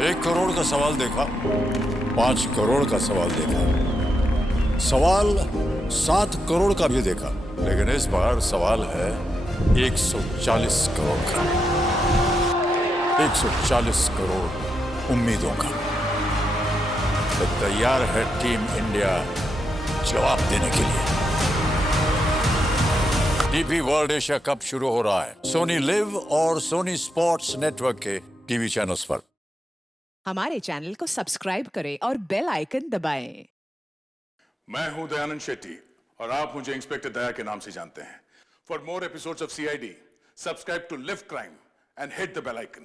1 करोड़ का सवाल देखा, 5 करोड़ का सवाल देखा, सवाल 7 करोड़ का भी देखा, लेकिन इस बार सवाल है 140 करोड़ का। 140 करोड़ उम्मीदों का। तो तैयार है टीम इंडिया जवाब देने के लिए। डीपी वर्ल्ड एशिया कप शुरू हो रहा है सोनी लिव और सोनी स्पोर्ट्स नेटवर्क के टीवी चैनल्स पर। हमारे चैनल को सब्सक्राइब करें और बेल आइकन दबाएं। मैं हूं दयानंद शेट्टी और आप मुझे इंस्पेक्टर दया के नाम से जानते हैं। For more episodes of CID subscribe to Liv Crime and hit the bell icon.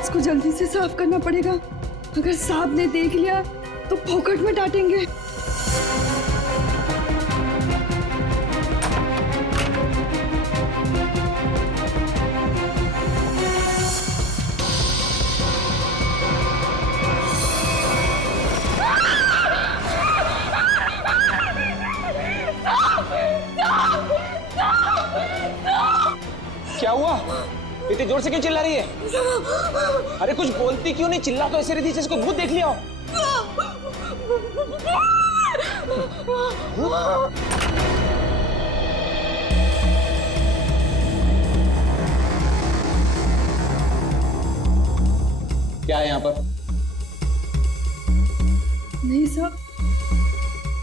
इसको जल्दी से साफ करना पड़ेगा। अगर सांप ने देख लिया तो फोकट में डांटेंगे। क्या हुआ? इतनी जोर से क्यों चिल्ला रही है? अरे कुछ बोलती क्यों नहीं? चिल्ला तो ऐसे रही थी जैसे कोई भूत देख लिया हो। क्या है यहाँ पर? नहीं साहब,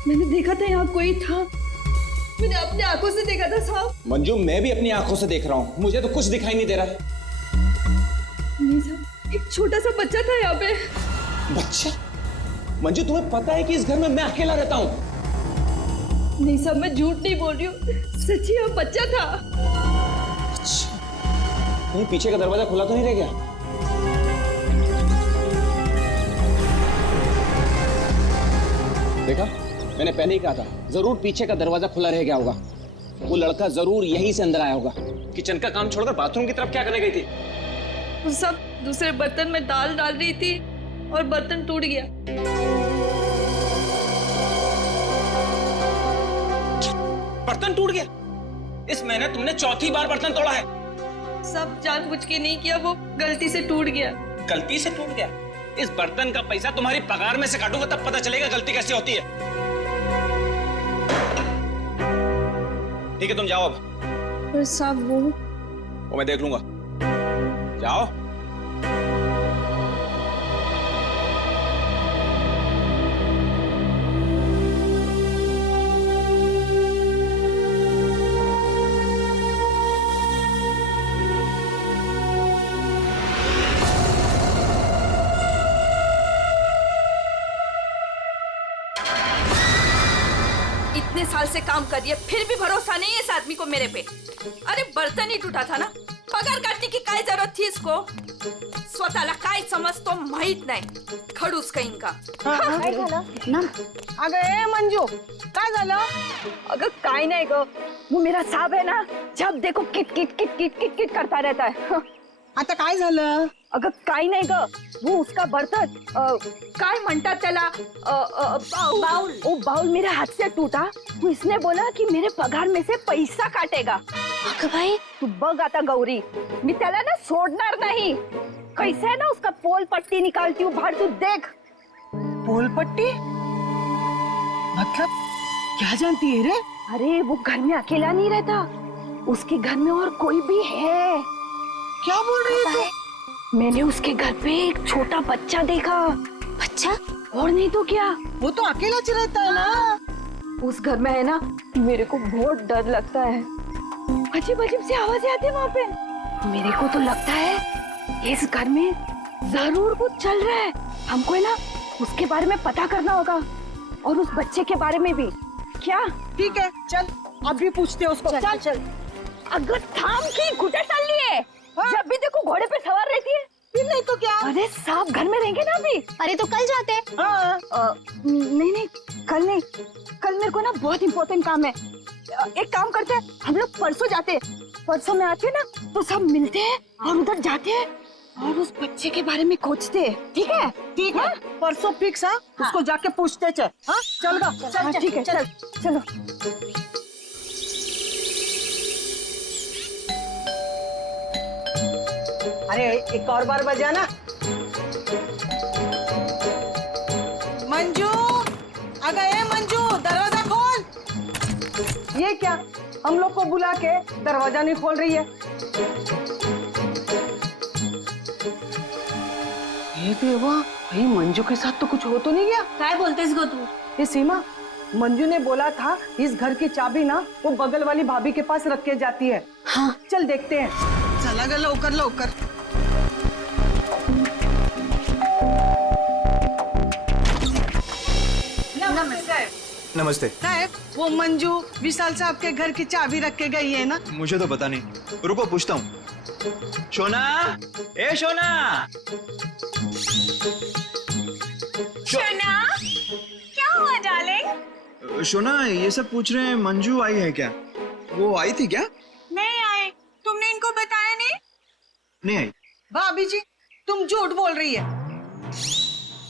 मैंने देखा था यहाँ कोई था। मैंने अपनी आंखों से देखा था साहब। मंजू, मैं भी अपनी आंखों से देख रहा हूँ, मुझे तो कुछ दिखाई नहीं दे रहा है। नहीं साहब, एक छोटा सा बच्चा था यहाँ पे। बच्चा? मंजू, तुम्हें पता है कि इस घर में मैं अकेला रहता हूँ? नहीं साहब, मैं झूठ नहीं बोल रही हूँ, सच्ची यहाँ बच्चा था। अच्छा, कहीं पीछे का दरवाजा खुला तो नहीं रह गया? देखा, मैंने पहले ही कहा था, जरूर पीछे का दरवाजा खुला रह गया होगा। वो लड़का जरूर यहीं से अंदर आया होगा। किचन का काम छोड़कर बाथरूम की तरफ क्या करने गई थी? वो सब दूसरे बर्तन में दाल डाल रही थी और बर्तन टूट गया। बर्तन टूट गया? इस महीने तुमने चौथी बार बर्तन तोड़ा है। सब जानबूझ के नहीं किया, वो गलती से टूट गया। गलती से टूट गया? इस बर्तन का पैसा तुम्हारी पगार में से काटूंगा तब पता चलेगा गलती कैसे होती है। ठीक है, तुम जाओ अब। पर साहब वो मैं देख लूंगा। जाओ। इतने साल से काम कर रही है, फिर भी भरोसा नहीं है इस आदमी को मेरे पे। अरे बर्तन ही टूटा था ना, पगार काटने की काय जरूरत थी इसको? स्वतःला काय समजतो माहित नाही, खडूस कहीं का। काय झालं ना? अगं ए मंजू, काय झालं? अगर काय नहीं गो, वो मेरा सांप है ना, जब देखो kit kit kit kit kit kit करता रहता है। आता काय झालं? अगर काय नहीं गो, वो उसका बर्तन काय म्हणतात त्याला, बाउल, वो बाउल मेरे हाथ से टूटा। तो इसने बोला कि मेरे पगार में से पैसा काटेगा। अगं भाई, तू बघ आता गौरी, मी त्याला ना सोडणार नहीं। कैसे है ना उसका पोल पट्टी निकालती हूँ बाहर, तू देख। पोलपट्टी? मतलब क्या जानती है रे? अरे वो घर में अकेला नहीं रहता, उसके घर में और कोई भी है। क्या बोल रही है तू? मैंने उसके घर पे एक छोटा बच्चा देखा। बच्चा? और नहीं तो क्या, वो तो अकेला रहता है ना। उस घर में है ना, मेरे को बहुत डर लगता है। अजीब अजीब सी आवाजें आती है वहाँ पे। मेरे को तो लगता है इस घर में जरूर कुछ चल रहा है। हमको है ना उसके बारे में पता करना होगा, और उस बच्चे के बारे में भी। क्या? ठीक है, चल अभी पूछते हैं उसको। चल चल। अगर थाम की घुटे चल लिए, जब भी देखो घोड़े पे सवार रहती है। फिर नहीं तो क्या? अरे सांप घर में रहेंगे ना अभी। अरे तो कल जाते हैं। हाँ। नहीं, कल नहीं, कल मेरे को ना बहुत इम्पोर्टेंट काम है। एक काम करते हैं, हम लोग परसों जाते हैं। परसों में आते हैं ना तो सब मिलते हैं और उधर जाते हैं और उस बच्चे के बारे में खोजते हैं। ठीक है? ठीक है, परसों फिक्स। हाँ, उसको जाके पूछते चल। हाँ, चल गा, चल हाँ, चल, ठीक है, चल। चलो। अरे एक और बार बजाना। मंजू, आ गए मंजू, दरवाजा खोल। ये क्या, हम लोग को बुला के दरवाजा नहीं खोल रही है? ये देवा, भाई मंजू के साथ तो कुछ हो तो नहीं गया? क्या बोलते इसको तू? ये सीमा, मंजू ने बोला था इस घर की चाबी ना वो बगल वाली भाभी के पास रख के जाती है। हाँ, चल देखते हैं। चला गया, लौकर लौकर। नमस्ते। साहब, वो मंजू विशाल साहब के घर की चाबी रख के गई है ना? मुझे तो पता नहीं, रुको पूछता हूँ। शोना, ए शोना। शोना, क्या हुआ डार्लिंग? शोना, ये सब पूछ रहे हैं मंजू आई है क्या? वो आई थी क्या? नहीं आए। तुमने इनको बताया नहीं? नहीं आई। भाभी जी, तुम झूठ बोल रही है।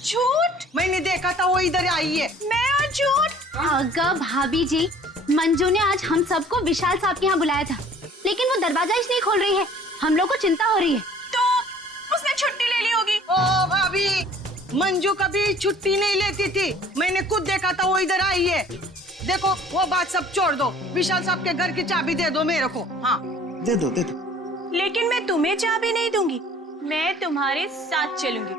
झूठ? मैंने देखा था वो इधर आई है। मैं और झूठ? अगर भाभी जी, मंजू ने आज हम सबको विशाल साहब के यहाँ बुलाया था, लेकिन वो दरवाजा इसलिए खोल रही है। हम लोग को चिंता हो रही है। तो उसने छुट्टी ले ली होगी। ओ भाभी, मंजू कभी छुट्टी नहीं लेती थी। मैंने खुद देखा था वो इधर आई है। देखो, वो बात सब छोड़ दो, विशाल साहब के घर की चाबी दे दो मेरे को। हाँ, दे दो दे दो। लेकिन मैं तुम्हें चाबी नहीं दूंगी, मैं तुम्हारे साथ चलूंगी।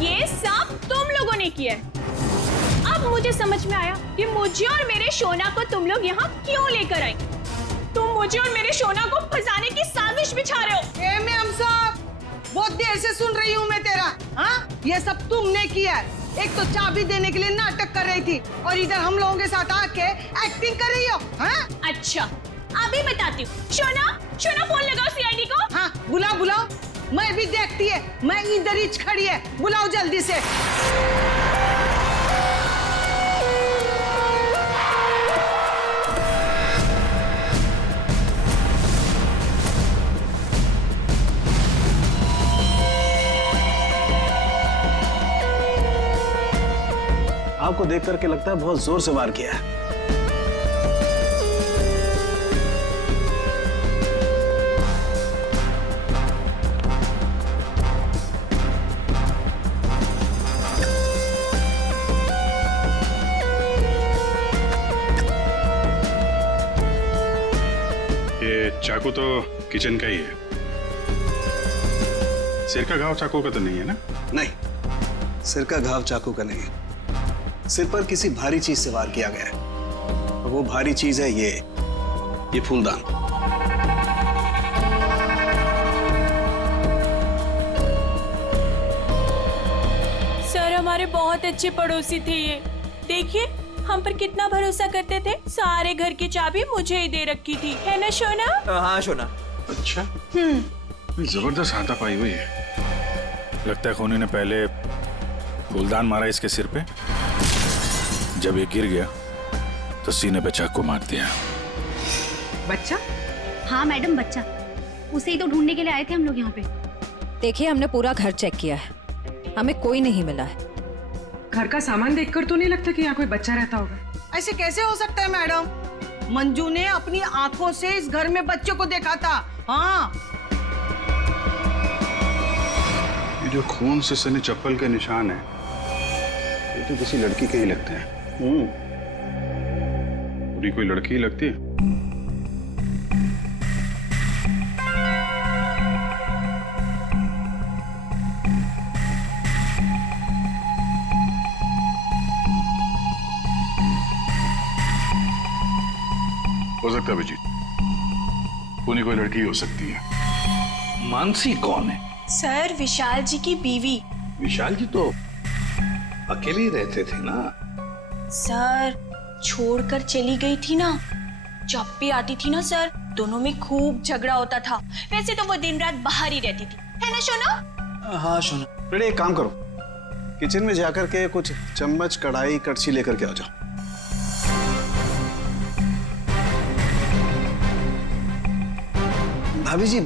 ये सब तुम लोगों ने किया है। अब मुझे समझ में आया कि मुझे और मेरे शोना को तुम लोग यहाँ क्यों लेकर आए। तुम मुझे और मेरे शोना को फंसाने की साजिश बिछा रहे हो। ए मैम साहब, बहुत देर से सुन रही हूँ मैं तेरा। हाँ, ये सब तुमने किया है। एक तो चाबी देने के लिए नाटक कर रही थी और इधर हम लोगों के साथ आके एक्टिंग कर रही हो। हाँ? अच्छा, अभी बताती हूँ। शोना, शोना फोन लगाओ सीआईडी को। हाँ, बुलाओ बुलाओ, मैं भी देखती है। मैं इधर ही खड़ी है, बुलाओ जल्दी से। आपको देख करके लगता है बहुत जोर से वार किया है। ये चाकू तो किचन का ही है। सिर का घाव चाकू का तो नहीं है ना? नहीं, सिर का घाव चाकू का नहीं है। सिर पर किसी भारी चीज से वार किया गया है और वो भारी चीज है ये फूलदान। सर, हमारे बहुत अच्छे पड़ोसी थे ये। देखिए, हम पर कितना भरोसा करते थे। सारे घर की चाबी मुझे ही दे रखी थी, है ना शोना? हाँ शोना। अच्छा, जबरदस्त हाथापाई हुई है। लगता है खूनी ने पहले फूलदान मारा इसके सिर पे, जब ये गिर गया तो सीने पे चाकू मार दिया। बच्चा? हाँ मैडम, बच्चा। उसे ही तो ढूंढने के लिए आए थे हम लोग यहाँ पे। देखिए, हमने पूरा घर चेक किया है, हमें कोई नहीं मिला है। घर का सामान देखकर तो नहीं लगता कि यहाँ कोई बच्चा रहता होगा। ऐसे कैसे हो सकता है मैडम? मंजू ने अपनी आंखों से इस घर में बच्चों को देखा था। हाँ, ये जो खून से सने चप्पल के निशान है, ये तो किसी लड़की के ही लगते हैं। पूरी कोई लड़की ही लगती है। हो सकता है अभिजीत, पुनी कोई लड़की हो सकती है। मानसी कौन है? सर, विशाल जी की बीवी। विशाल जी तो अकेले ही रहते थे ना। सर, छोड़कर चली गई थी ना, जब भी आती थी ना सर, दोनों में खूब झगड़ा होता था। वैसे तो वो दिन रात बाहर ही रहती थी, है ना शोना? हाँ शोना। बेटे एक काम करो, किचन में जाकर के कुछ चम्मच, कढ़ाई, कड़छी लेकर के आ जाओ। भाभी जी,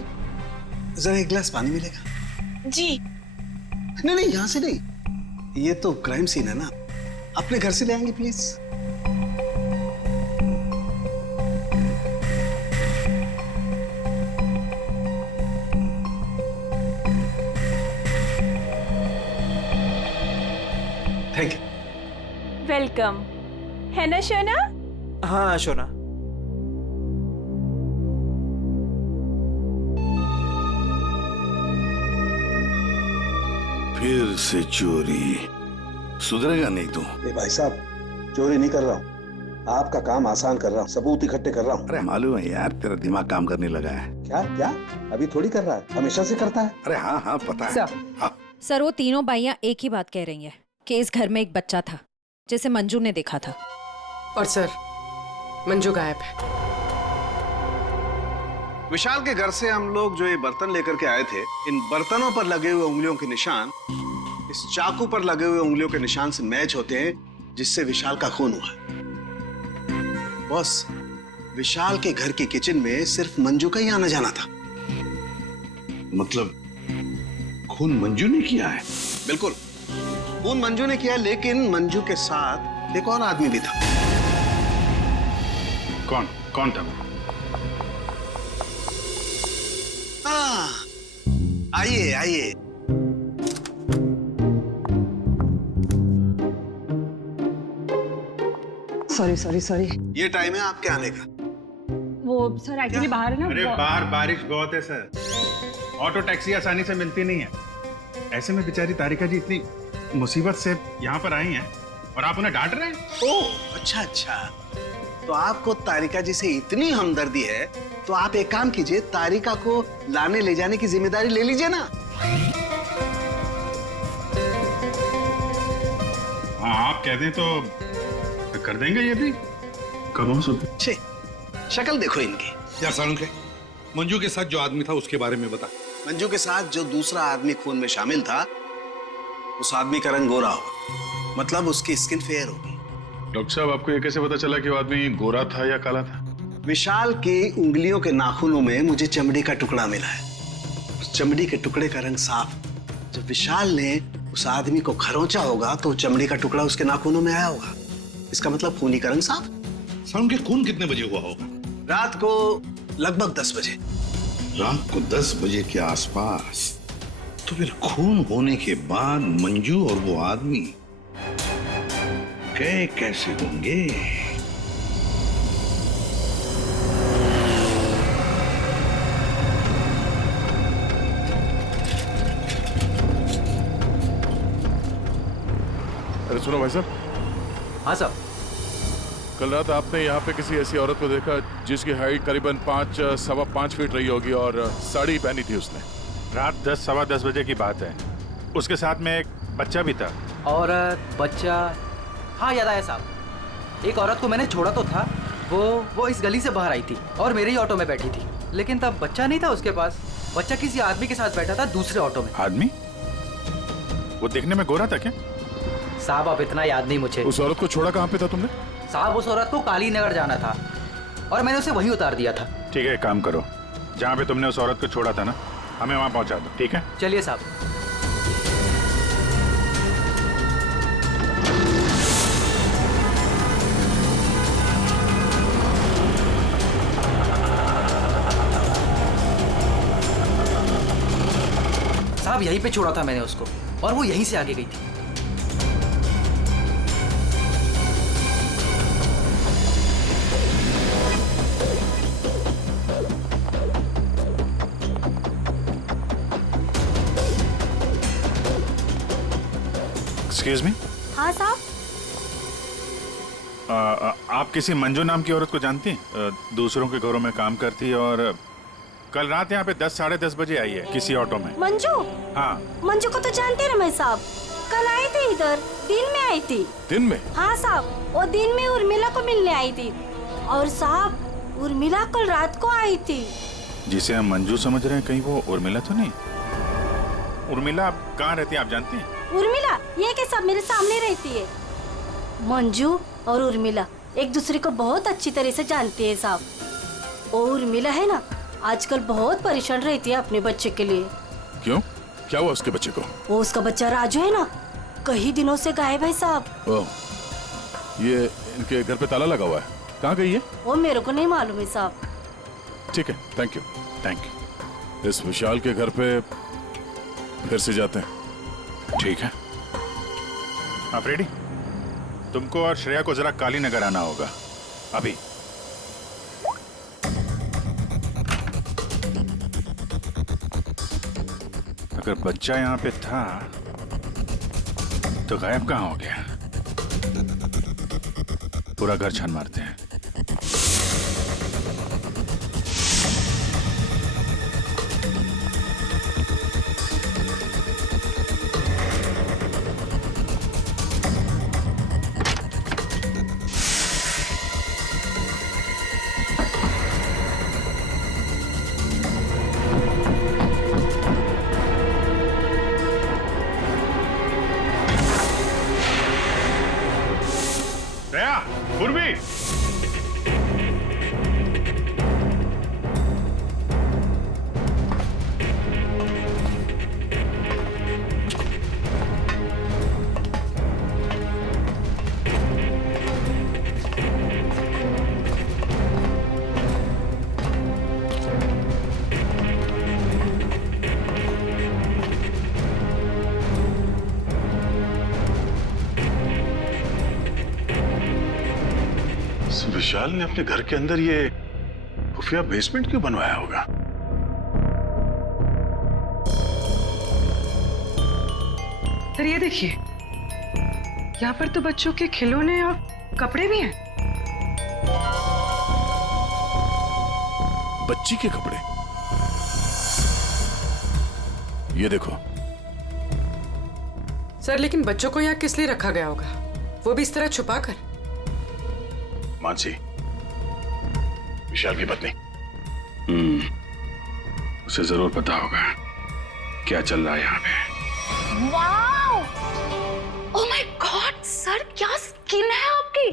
जरा एक गिलास पानी मिलेगा? जी। नहीं नहीं, यहां से नहीं, ये तो क्राइम सीन है ना, अपने घर से ले आएंगे प्लीज। Thank you. वेलकम, है ना शोना? हाँ शोना। फिर से चोरी, सुधरेगा नहीं तू। भाई साहब, चोरी नहीं कर रहा हूँ, आपका काम आसान कर रहा हूँ, सबूत इकट्ठे कर रहा हूँ। अरे मालूम है यार, तेरा दिमाग काम करने लगा है। क्या क्या? अभी थोड़ी कर रहा है, हमेशा से करता है। अरे हाँ हाँ पता है। हाँ। सर, वो तीनों बाइयां एक ही बात कह रही हैं कि इस घर में एक बच्चा था जिसे मंजू ने देखा था। और सर, मंजू गायब है। विशाल के घर से हम लोग जो ये बर्तन लेकर के आए थे, इन बर्तनों पर लगे हुए उंगलियों के निशान इस चाकू पर लगे हुए उंगलियों के निशान से मैच होते हैं, जिससे विशाल का खून हुआ। बॉस, विशाल के घर की किचन में सिर्फ मंजू का ही आना जाना था। मतलब खून मंजू ने किया है? बिल्कुल, खून मंजू ने किया, लेकिन मंजू के साथ एक और आदमी भी था। कौन कौन था? आइए आइए। Sorry sorry sorry. ये टाइम है आपके आने का। वो सर एक्चुअली बाहर है ना। अरे बाहर बारिश बहुत है सर, ऑटो टैक्सी आसानी से मिलती नहीं है। ऐसे में बेचारी तारिका जी इतनी मुसीबत से यहाँ पर आई हैं और आप उन्हें डांट रहे हैं। ओह अच्छा अच्छा, तो आपको तारिका जी से इतनी हमदर्दी है तो आप एक काम कीजिए, तारिका को लाने ले जाने की जिम्मेदारी ले लीजिए ना। हाँ आप कह दें तो कर देंगे ये भी। कब हो सकते? शक्ल देखो इनकी। क्या सालुंके, मंजू के साथ जो आदमी था उसके बारे में बता। मंजू के साथ जो दूसरा आदमी खून में शामिल था, उस आदमी का रंग गोरा होगा, मतलब उसकी स्किन फेयर होगी। डॉक्टर साहब, आपको ये कैसे पता चला कि वो आदमी गोरा था या काला था? विशाल की उंगलियों के नाखूनों में मुझे चमड़ी का टुकड़ा मिला है। उस चमड़ी के टुकड़े का रंग साफ। जब विशाल ने उस आदमी को खरोंचा होगा तो चमड़ी का टुकड़ा उसके नाखूनों में आया होगा। इसका मतलब खूनी का रंग साफ। सालुंके, खून कितने बजे हुआ होगा? रात को लगभग 10 बजे। रात को 10 बजे के आसपास? तो फिर खून होने के बाद मंजू और वो आदमी गए कैसे होंगे? अरे सुनो भाई साहब। हाँ साहब। कल रात आपने यहाँ पे किसी ऐसी औरत को देखा जिसकी हाइट करीबन 5-5.25 फीट रही होगी और साड़ी पहनी थी उसने। रात 10-10:15 बजे की बात है। उसके साथ में एक बच्चा भी था। और बच्चा, हाँ याद आया साहब, एक औरत को मैंने छोड़ा तो था, वो इस गली से बाहर आई थी और मेरे ही ऑटो में बैठी थी, लेकिन तब बच्चा नहीं था उसके पास। बच्चा किसी आदमी के साथ बैठा था दूसरे ऑटो में। आदमी? वो देखने में गोरा था क्या? साहब अब इतना याद नहीं मुझे। उस औरत को छोड़ा कहाँ पे था तुमने? साहब उस औरत को काली नगर जाना था और मैंने उसे वहीं उतार दिया था। ठीक है, काम करो, जहाँ पे तुमने उस औरत को छोड़ा था ना, हमें वहाँ पहुँचा दो। ठीक है, चलिए साहब। साहब यहीं पे छोड़ा था मैंने उसको और वो यहीं से आगे गई थी। Excuse me. हाँ साहब। आप किसी मंजू नाम की औरत को जानती हैं? दूसरों के घरों में काम करती है और कल रात यहाँ पे 10 साढ़े 10 बजे आई है किसी ऑटो में। मंजू? हाँ। मंजू को तो जानते रमेश साहब, कल आई थी इधर, दिन में आई थी। दिन में? हाँ साहब, वो दिन में उर्मिला को मिलने आई थी। और साहब उर्मिला कल रात को आई थी। जिसे हम मंजू समझ रहे हैं, कहीं वो उर्मिला तो नहीं? उर्मिला कहाँ रहती है आप जानती हैं? उर्मिला ये के सब मेरे सामने रहती है। मंजू और उर्मिला एक दूसरे को बहुत अच्छी तरह से जानती है साहब। और उर्मिला है ना, आजकल बहुत परेशान रहती है अपने बच्चे के लिए। क्यों? क्या हुआ उसके बच्चे को? वो उसका बच्चा राजू है ना, कई दिनों से गायब है साहब। ओह, ये इनके घर पे ताला लगा हुआ है, कहाँ गई है? वो मेरे को नहीं मालूम है साहब। ठीक है, थैंक यू। Thank you. इस विशाल के घर पे फिर से जाते हैं। ठीक है। आप रेडी? तुमको और श्रेया को जरा काली नगर आना होगा अभी। अगर बच्चा यहाँ पे था तो गायब कहाँ हो गया? पूरा घर छान मारते हैं। पूर्वी, विशाल ने अपने घर के अंदर ये खुफिया बेसमेंट क्यों बनवाया होगा? सर ये देखिए, यहाँ पर तो बच्चों के खिलौने और कपड़े भी हैं। बच्ची के कपड़े? ये देखो। सर लेकिन बच्चों को यहाँ किस लिए रखा गया होगा, वो भी इस तरह छुपा कर? मानसी, विशाल की पत्नी, उसे जरूर पता होगा क्या चल रहा है यहाँ पे। Wow! Oh my God sir, क्या स्किन है आपकी!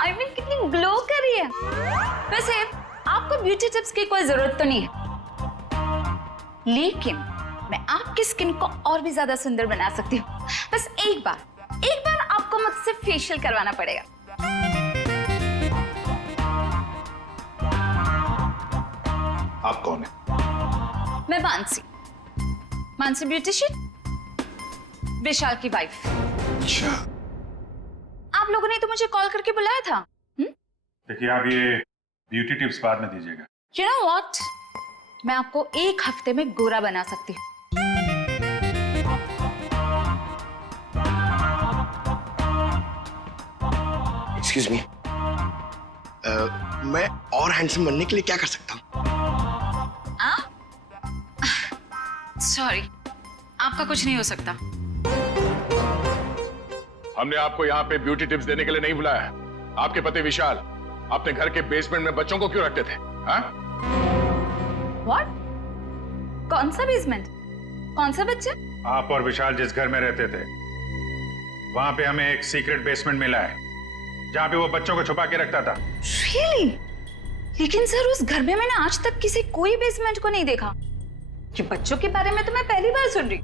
आई मीन कितनी ग्लो कर रही है। वैसे आपको ब्यूटी टिप्स की कोई जरूरत तो नहीं है, लेकिन मैं आपकी स्किन को और भी ज्यादा सुंदर बना सकती हूँ। बस एक बार आपको मुझसे फेशियल करवाना पड़ेगा। आप कौन है? मैं मानसी ब्यूटिशियन, विशाल की वाइफ। अच्छा। आप लोगों ने तो मुझे कॉल करके बुलाया था। देखिए, आप ये ब्यूटी टिप्स बाद में दीजिएगा। You know what? मैं आपको 1 हफ्ते में गोरा बना सकती हूँ। एक्सक्यूज मी, मैं और हैंडसम बनने के लिए क्या कर सकता हूँ? सॉरी, आपका कुछ नहीं हो सकता। हमने आपको यहाँ पे ब्यूटी टिप्स देने के लिए नहीं बुलाया। आपके पति विशाल अपने घर के बेसमेंट में बच्चों को क्यों रखते थे? हाँ? What? कौन सा बेसमेंट? कौन सा बच्चा? आप और विशाल जिस घर में रहते थे, वहां पे हमें एक सीक्रेट बेसमेंट मिला है, जहाँ पे वो बच्चों को छुपा के रखता था। Really? लेकिन सर उस घर में मैंने आज तक किसी कोई बेसमेंट को नहीं देखा। कि बच्चों के बारे में तो मैं पहली बार सुन रही।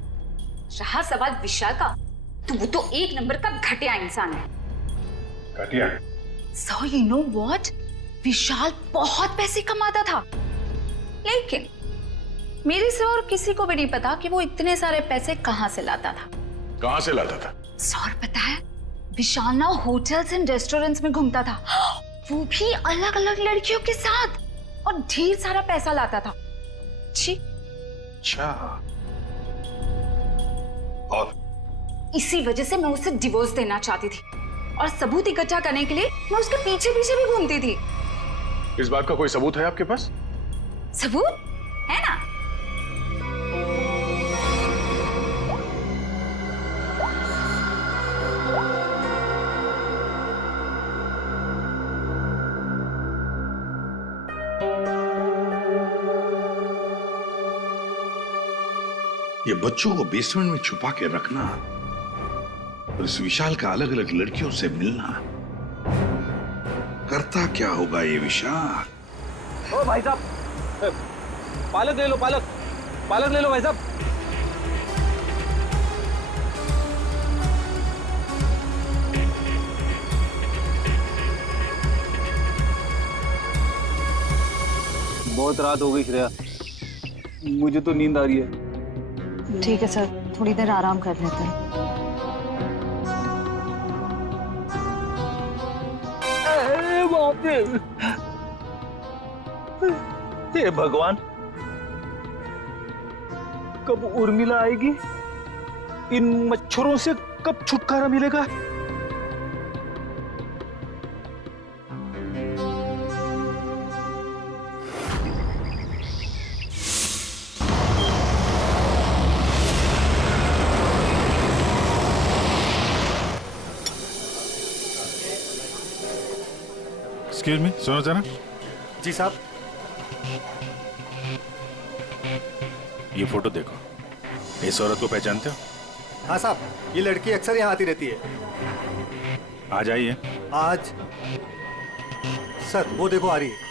रहा सवाल विशाल का, तो वो तो 1 नंबर का घटिया इंसान है। घटिया? So you know what? विशाल बहुत पैसे कमाता था, लेकिन मेरे से और किसी को भी नहीं पता कि वो इतने सारे पैसे कहाँ से लाता था। कहाँ से लाता था? सर पता है, विशाल ना होटल्स एंड रेस्टोरेंट्स में घूमता था, वो भी अलग अलग लड़कियों के साथ, और ढेर सारा पैसा लाता था। जी। अच्छा। और इसी वजह से मैं उसे डिवोर्स देना चाहती थी, और सबूत इकट्ठा करने के लिए मैं उसके पीछे पीछे भी घूमती थी। इस बात का कोई सबूत है आपके पास? सबूत है ना? ये बच्चों को बेसमेंट में छुपा के रखना और इस विशाल का अलग अलग लड़कियों से मिलना, करता क्या होगा ये विशाल? ओ भाई साहब, पालक ले लो, पालक पालक ले लो भाई साहब। बहुत रात हो गई श्रेया, मुझे तो नींद आ रही है। ठीक है सर, थोड़ी देर आराम कर लेते हैं। हे भगवान, कब उर्मिला आएगी? इन मच्छरों से कब छुटकारा मिलेगा? एक्सक्यूज मी, सुनो जरा। जी साहब। ये फोटो देखो, इस औरत को पहचानते हो? हाँ साहब, ये लड़की अक्सर यहाँ आती रहती है। आज आई है? आज सर वो देखो आ रही है।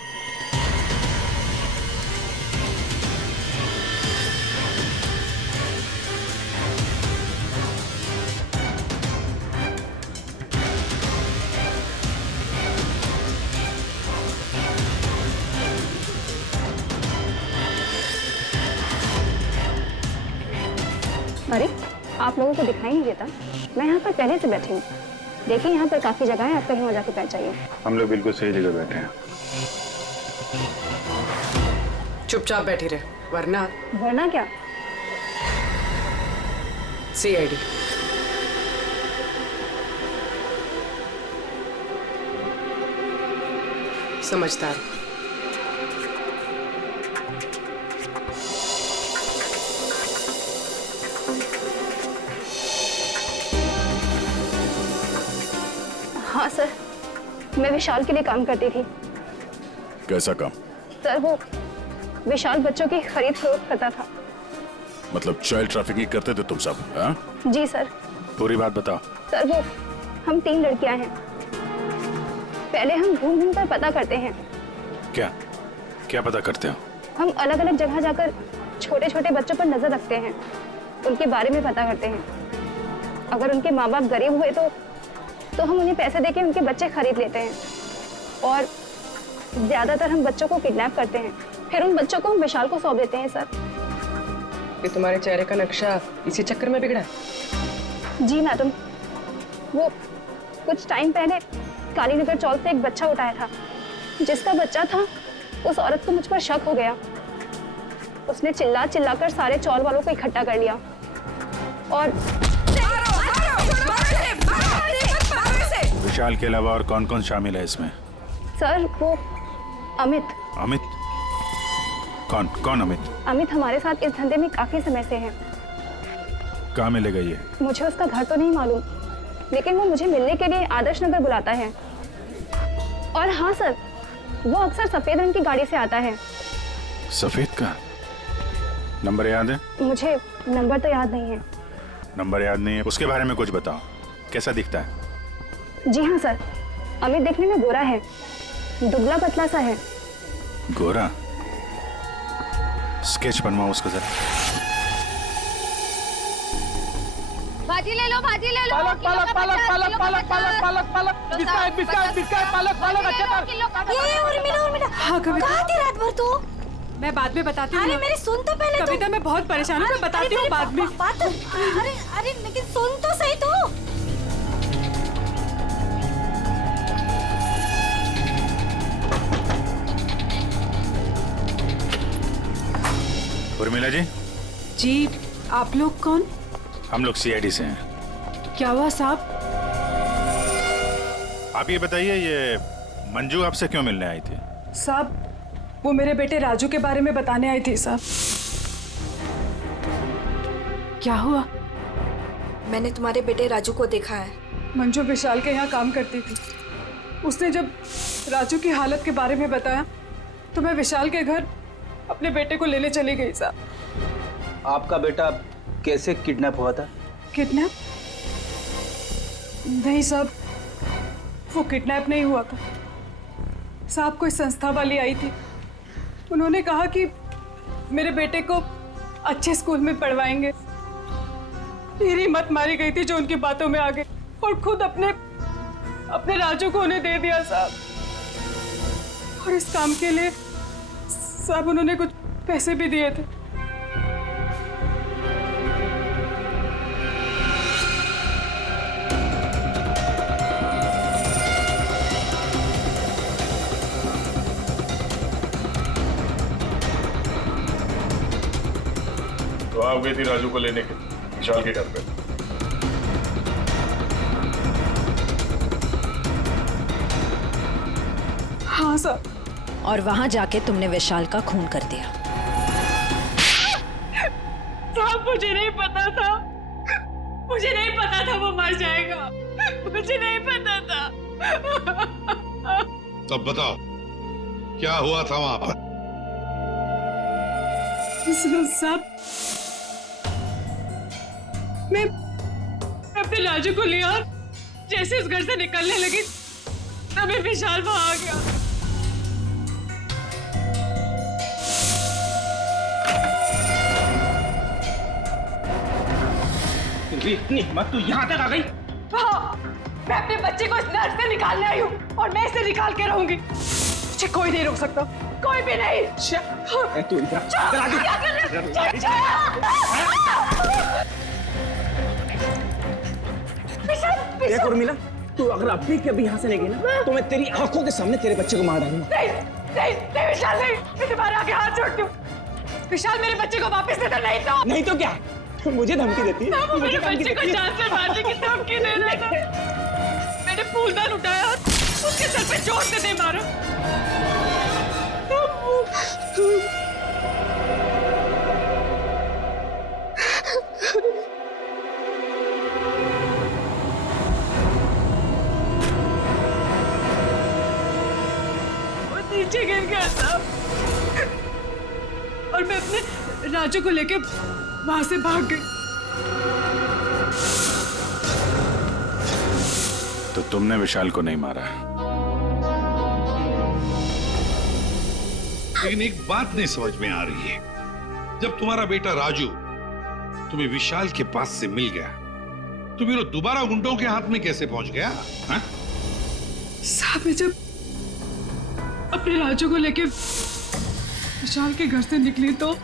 अरे आप लोगों को दिखाई नहीं देता? मैं यहाँ पर पहले से बैठी हूँ। देखिए यहाँ पर काफी जगह है, आप कहीं और जाके बैठ जाइए। हम लोग बिल्कुल सही जगह बैठे हैं। चुपचाप बैठी रहे, वरना वरना क्या? CID। समझदार। हाँ सर, मैं विशाल के लिए काम करती थी। कैसा काम? सर वो विशाल बच्चों की खरीद फरोख्त करता था। मतलब चाइल्ड ट्रैफिकिंग करते थे तुम सब? हाँ? जी सर। पूरी बात बताओ। सर वो हम 3 लड़कियां हैं। पहले हम घूम घूम कर पता करते हैं। क्या क्या पता करते हो? हम अलग अलग जगह जाकर छोटे छोटे बच्चों पर नजर रखते हैं, उनके बारे में पता करते हैं। अगर उनके माँ बाप गरीब हुए तो हम उन्हें पैसे देके उनके बच्चे खरीद लेते हैं। और ज्यादातर हम बच्चों को किडनैप करते हैं, फिर उन बच्चों को हम विशाल को सौंप देते हैं। सर ये तुम्हारे चेहरे का नक्शा इसी चक्कर में बिगड़ा? जी मैडम, वो कुछ टाइम पहले कालीनगर चौक से एक बच्चा उठाया था। जिसका बच्चा था उस औरत को मुझ पर शक हो गया। उसने चिल्ला चिल्लाकर सारे चौल वालों को इकट्ठा कर लिया और विशाल के अलावा और कौन कौन शामिल है इसमें? सर वो अमित। अमित? कौन कौन अमित? अमित हमारे साथ इस धंधे में काफी समय से है। कहाँ मिलेगा ये? मुझे उसका घर तो नहीं मालूम, लेकिन वो मुझे मिलने के लिए आदर्श नगर बुलाता है। और हाँ सर, वो अक्सर सफेद रंग की गाड़ी से आता है। सफेद का? नंबर याद है? मुझे नंबर तो याद नहीं है। नंबर याद नहीं है? उसके बारे में कुछ बताओ, कैसा दिखता है? जी हाँ सर, अमित देखने में गोरा है, दुबला पतला सा है। गोरा? स्केच बनवाओ उसका जरा। भाजी ले लो, भाजी ले लो। पालक पालक पालक पालक पालक पालक पालक पालक बिस्किट बिस्किट बिस्किट पालक पालक अच्छा कर। ये उर्मिला हाँ कविता, कहाँ थी रात भर तू? मैं बाद में बताती हूँ। अरे मेरी सुन तो पहले। कविता मैं बहुत परेशान हूँ, मैं बताती हूँ बाद में। अरे अरे लेकिन सुन तो सही तू। उर्मिला जी? जी, आप लोग कौन? हम लोग CID से हैं। क्या हुआ साहब? आप ये बताइए, ये मंजू आपसे क्यों मिलने आई थी? साहब वो मेरे बेटे राजू के बारे में बताने आई थी साहब। क्या हुआ? मैंने तुम्हारे बेटे राजू को देखा है। मंजू विशाल के यहाँ काम करती थी। उसने जब राजू की हालत के बारे में बताया तो मैं विशाल के घर अपने बेटे को लेने चली गई साहब। आपका बेटा कैसे किडनैप हुआ था? किडनैप? नहीं साहब, वो किडनैप नहीं हुआ था साहब। कोई संस्था वाली आई थी, उन्होंने कहा कि मेरे बेटे को अच्छे स्कूल में पढ़वाएंगे। मेरी मत मारी गई थी जो उनकी बातों में आ गई और खुद अपने राजू को उन्हें दे दिया साहब। और इस काम के लिए साहब उन्होंने कुछ पैसे भी दिए थे। तो आप गई थी राजू को लेने के विशाल के घर पे? हाँ सर। और वहां जाके तुमने विशाल का खून कर दिया। साहब मुझे नहीं पता था, मुझे नहीं पता था वो मर जाएगा, मुझे नहीं पता था। तब बताओ क्या हुआ था वहां पर? साहब मैं अपने राजू को लिया और जैसे इस घर से निकलने लगी तभी विशाल वहां आ गया। इतनी हिम्मत तू यहाँ तक आ गई? हाँ, मैं अपने बच्चे को इस नर्क से निकालने आई हूँ और मैं इसे निकाल के रहूंगी। मुझे कोई नहीं रोक सकता, कोई भी नहीं। तू देख उर्मिला, तू अगर अभी के अभी यहाँ से नहीं गई ना तो मैं तेरी आंखों के सामने तेरे बच्चे को मार डालूंगा। नहीं नहीं नहीं विशाल, नहीं, मैं तुम्हारे आगे हाथ जोड़ती हूँ। विशाल मेरे बच्चे को वापस दे दो, नहीं तो क्या? तू मुझे धमकी देती है? वो मेरे बच्चे को जान से मारने की धमकी दे रहा था। मैंने फूलदान उठाया और उसके सर पे जोर से दे मारा। वो नीचे गिर गया था और मैं अपने राजू को लेके वहां से भाग गई। तो तुमने विशाल को नहीं मारा? लेकिन एक बात नहीं समझ में आ रही है, जब तुम्हारा बेटा राजू तुम्हें विशाल के पास से मिल गया तो फिर वो दोबारा गुंडों के हाथ में कैसे पहुंच गया? हाँ? साहब मैं जब अपने राजू को लेके विशाल के घर से निकली तो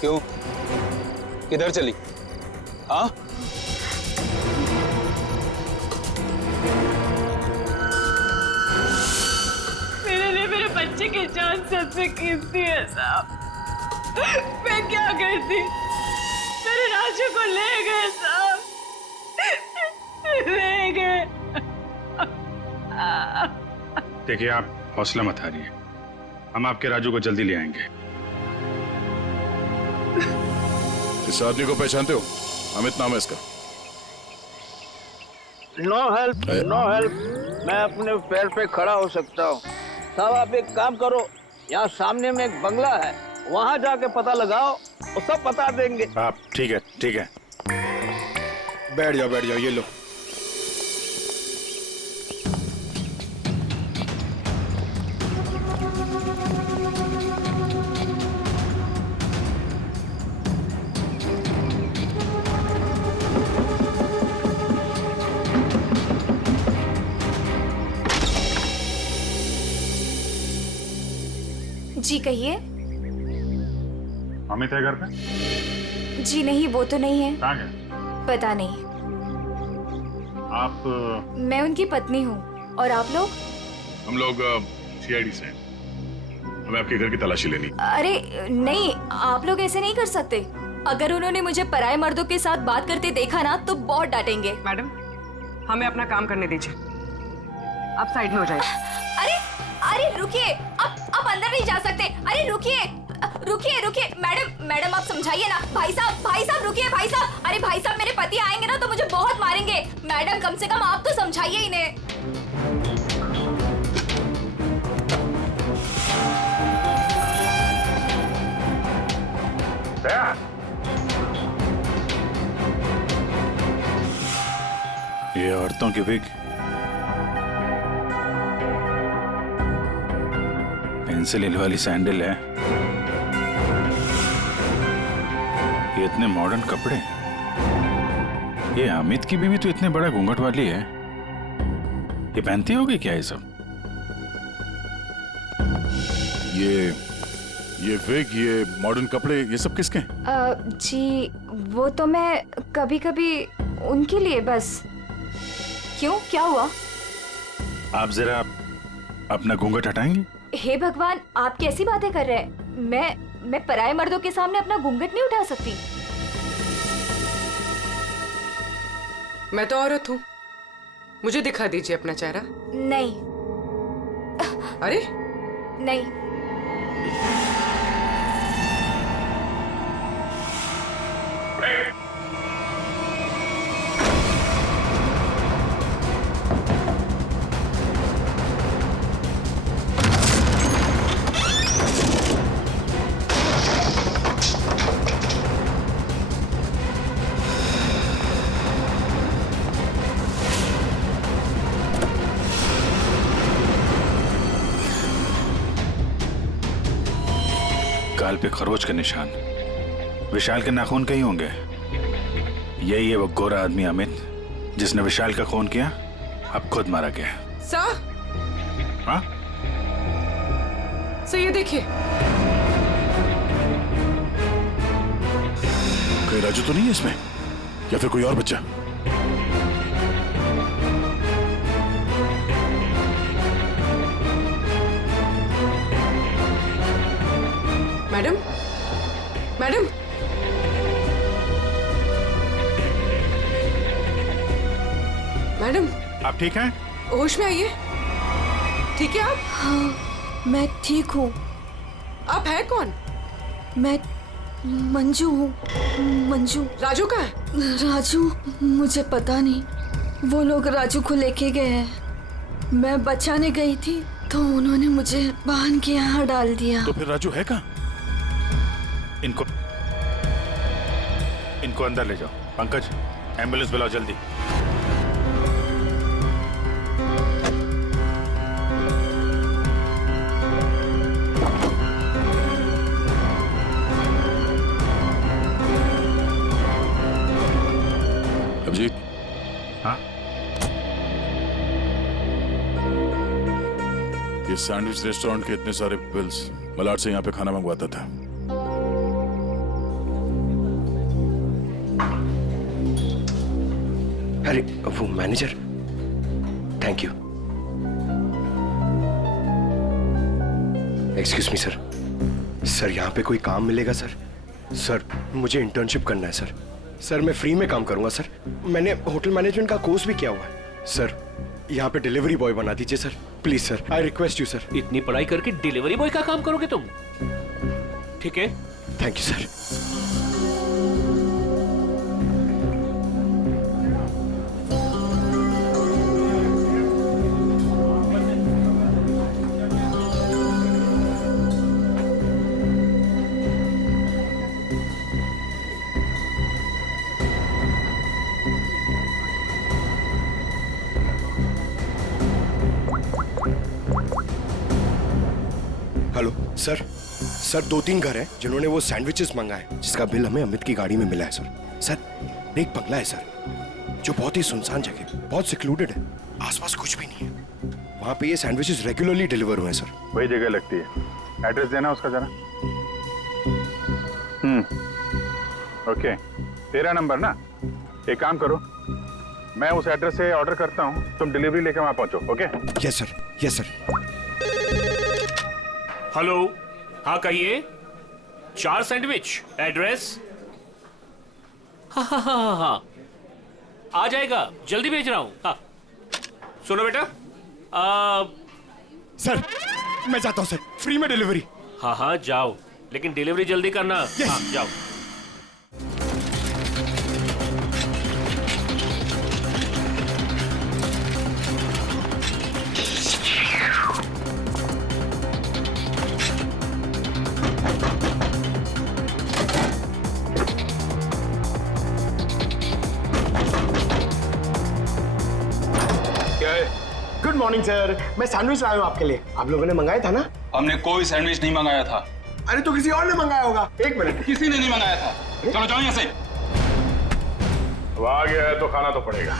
क्यों? किधर चली? हाँ? मेरे लिए मेरे बच्चे की जान सबसे कीमती है साहब। मैं क्या करती? मेरे राजू को ले गए साहब, ले गए। देखिए, आप हौसला मत हारिए, हम आपके राजू को जल्दी ले आएंगे। इस आदमी को पहचानते हो? अमित नाम है इसका। No help, no help. मैं अपने पैर पे खड़ा हो सकता हूँ। साहब आप एक काम करो, यहाँ सामने में एक बंगला है, वहाँ जाके पता लगाओ, वो सब बता देंगे। आप ठीक है, ठीक है। बैठ जाओ, बैठ जाओ, ये लो। जी कहिए। अमित है घर पे? जी नहीं, वो तो नहीं है। कहाँ गए? पता नहीं। आप? मैं उनकी पत्नी हूँ। और आप लोग? हम लोग सीआईडी से हैं। हमें आपके घर की तलाशी लेनी। अरे नहीं, आप लोग ऐसे नहीं कर सकते। अगर उन्होंने मुझे पराये मर्दों के साथ बात करते देखा ना तो बहुत डांटेंगे। मैडम, हमें अपना काम करने दीजिए, आप साइड में हो जाइए। अरे अरे रुकिए, आप अंदर नहीं जा सकते। अरे रुकिए रुकिए रुकिए, मैडम आप समझाइए ना। भाई साहब रुकिए भाई साहब। अरे भाई साहब, मेरे पति आएंगे ना तो मुझे बहुत मारेंगे। मैडम कम से कम आप तो समझाइए इन्हें। ये औरतों की विग, पेंसिल हिल वाली सैंडल है, ये इतने मॉडर्न कपड़े। ये अमित की बीवी तो इतने बड़ा घूंघट वाली है, ये पहनती होगी क्या ये सब? ये विग, ये मॉडर्न कपड़े, ये सब किसके हैं? जी वो तो मैं कभी कभी उनके लिए बस। क्यों, क्या हुआ? आप जरा अपना घूंघट हटाएंगी? हे भगवान, आप कैसी बातें कर रहे हैं? मैं पराये मर्दों के सामने अपना घूंघट नहीं उठा सकती। मैं तो औरत हूँ, मुझे दिखा दीजिए अपना चेहरा। नहीं। अरे नहीं। गाल पे खरोच के निशान, विशाल के नाखून कहीं होंगे। यही है वो गोरा आदमी अमित जिसने विशाल का खून किया, अब खुद मारा गया। सर, हाँ? सर ये देखिए। कोई राजू तो नहीं है इसमें, या फिर कोई और बच्चा? मैडम, मैडम, मैडम, आप ठीक हैं? होश में आइए। ठीक है आप? हाँ, मैं ठीक हूँ। आप है कौन? मैं मंजू हूँ। मंजू। राजू कहाँ है? राजू, मुझे पता नहीं, वो लोग राजू को लेके गए हैं। मैं बचाने गई थी तो उन्होंने मुझे बांध के यहाँ डाल दिया। तो फिर राजू है कहाँ? इनको अंदर ले जाओ। पंकज, एम्बुलेंस बुलाओ जल्दी। अभिजीत। हाँ? ये सैंडविच रेस्टोरेंट के इतने सारे बिल्स मलाड से यहाँ पे खाना मंगवाता था। अरे वो manager, thank you. Excuse me sir, sir यहाँ पे कोई काम मिलेगा सर? सर मुझे इंटर्नशिप करना है सर। सर मैं फ्री में काम करूंगा सर, मैंने होटल मैनेजमेंट का कोर्स भी किया हुआ है सर। यहाँ पे डिलीवरी बॉय बना दीजिए sir, please sir, I request you sir. इतनी पढ़ाई करके डिलीवरी बॉय का काम करोगे तुम? ठीक है, thank you sir. Hello sir, sir 2-3 घर हैं जिन्होंने वो सैंडविचेस मंगाए जिसका बिल हमें अमित की गाड़ी में मिला है सर। सर एक बंगला है सर जो बहुत ही सुनसान जगह, बहुत सिक्लूडेड है, आसपास कुछ भी नहीं है। वहाँ पे ये सैंडविचेस रेगुलरली डिलीवर हुए हैं सर। वही जगह लगती है, एड्रेस देना उसका जरा। ओके, 13 नंबर ना। एक काम करो, मैं उस एड्रेस से ऑर्डर करता हूँ, तुम डिलीवरी लेकर वहाँ पहुँचो। Okay? Yes sir, yes sir. Hello, हाँ कहिए। 4 सैंडविच, एड्रेस? हाँ, आ जाएगा, जल्दी भेज रहा हूँ। हाँ सुनो बेटा, सर मैं जाता हूँ सर, फ्री में डिलीवरी। हाँ जाओ, लेकिन डिलीवरी जल्दी करना। हाँ जाओ। गुड मॉर्निंग सर, मैं सैंडविच लाया हूँ आपके लिए। आप लोगों ने मंगाया था ना? हमने कोई सैंडविच नहीं मंगाया था। अरे तो किसी और ने मंगाया होगा। एक मिनट, किसी ने नहीं मंगाया था। चलो जाओ यहाँ से। अब आ गया है तो खाना तो पड़ेगा।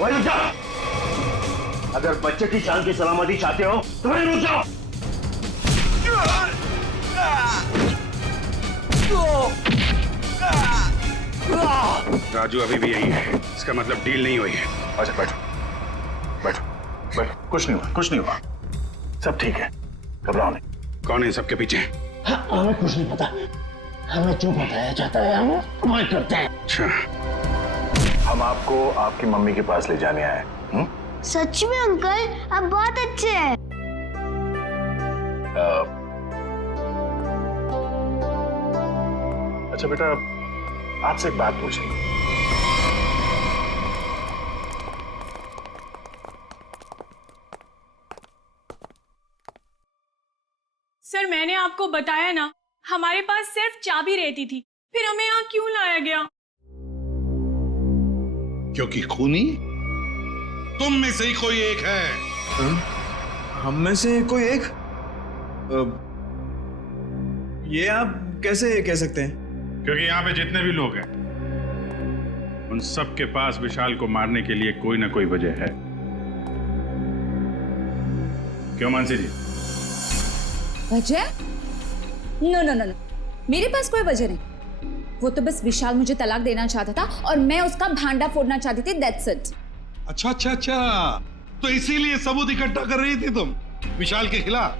वहीं रुक जाओ। अगर बच्चे की जान की सलामती चाहते हो तो वहीं रुक जाओ। राजू अभी भी यही है, इसका मतलब डील नहीं हुई है। अच्छा बैठो बैठो बैठो, कुछ नहीं हुआ, कुछ नहीं हुआ, सब ठीक है, घबराओ नहीं। कौन है सबके पीछे? हमें कुछ नहीं पता, हमें जो बताया जाता है हम वही करते हैं। अच्छा, हम आपको आपकी मम्मी के पास ले जाने आए। सच में अंकल, आप बहुत अच्छे हैं। अच्छा बेटा, आपसे एक बात पूछनी। सर मैंने आपको बताया ना, हमारे पास सिर्फ चाबी रहती थी, फिर हमें यहाँ क्यों लाया गया? क्योंकि खूनी तुम में से ही कोई एक है। हम में से कोई एक? ये आप कैसे कह सकते हैं? क्योंकि यहाँ पे जितने भी लोग हैं उन सब के पास विशाल को मारने के लिए कोई ना कोई वजह है। क्यों मानसी जी? वजह? नो नो नो नो, मेरे पास कोई वजह नहीं। वो तो बस विशाल मुझे तलाक देना चाहता था और मैं उसका भांडा फोड़ना चाहती थी, दैट्स इट। अच्छा अच्छा अच्छा, तो इसीलिए सबूत इकट्ठा कर रही थी तुम विशाल के खिलाफ।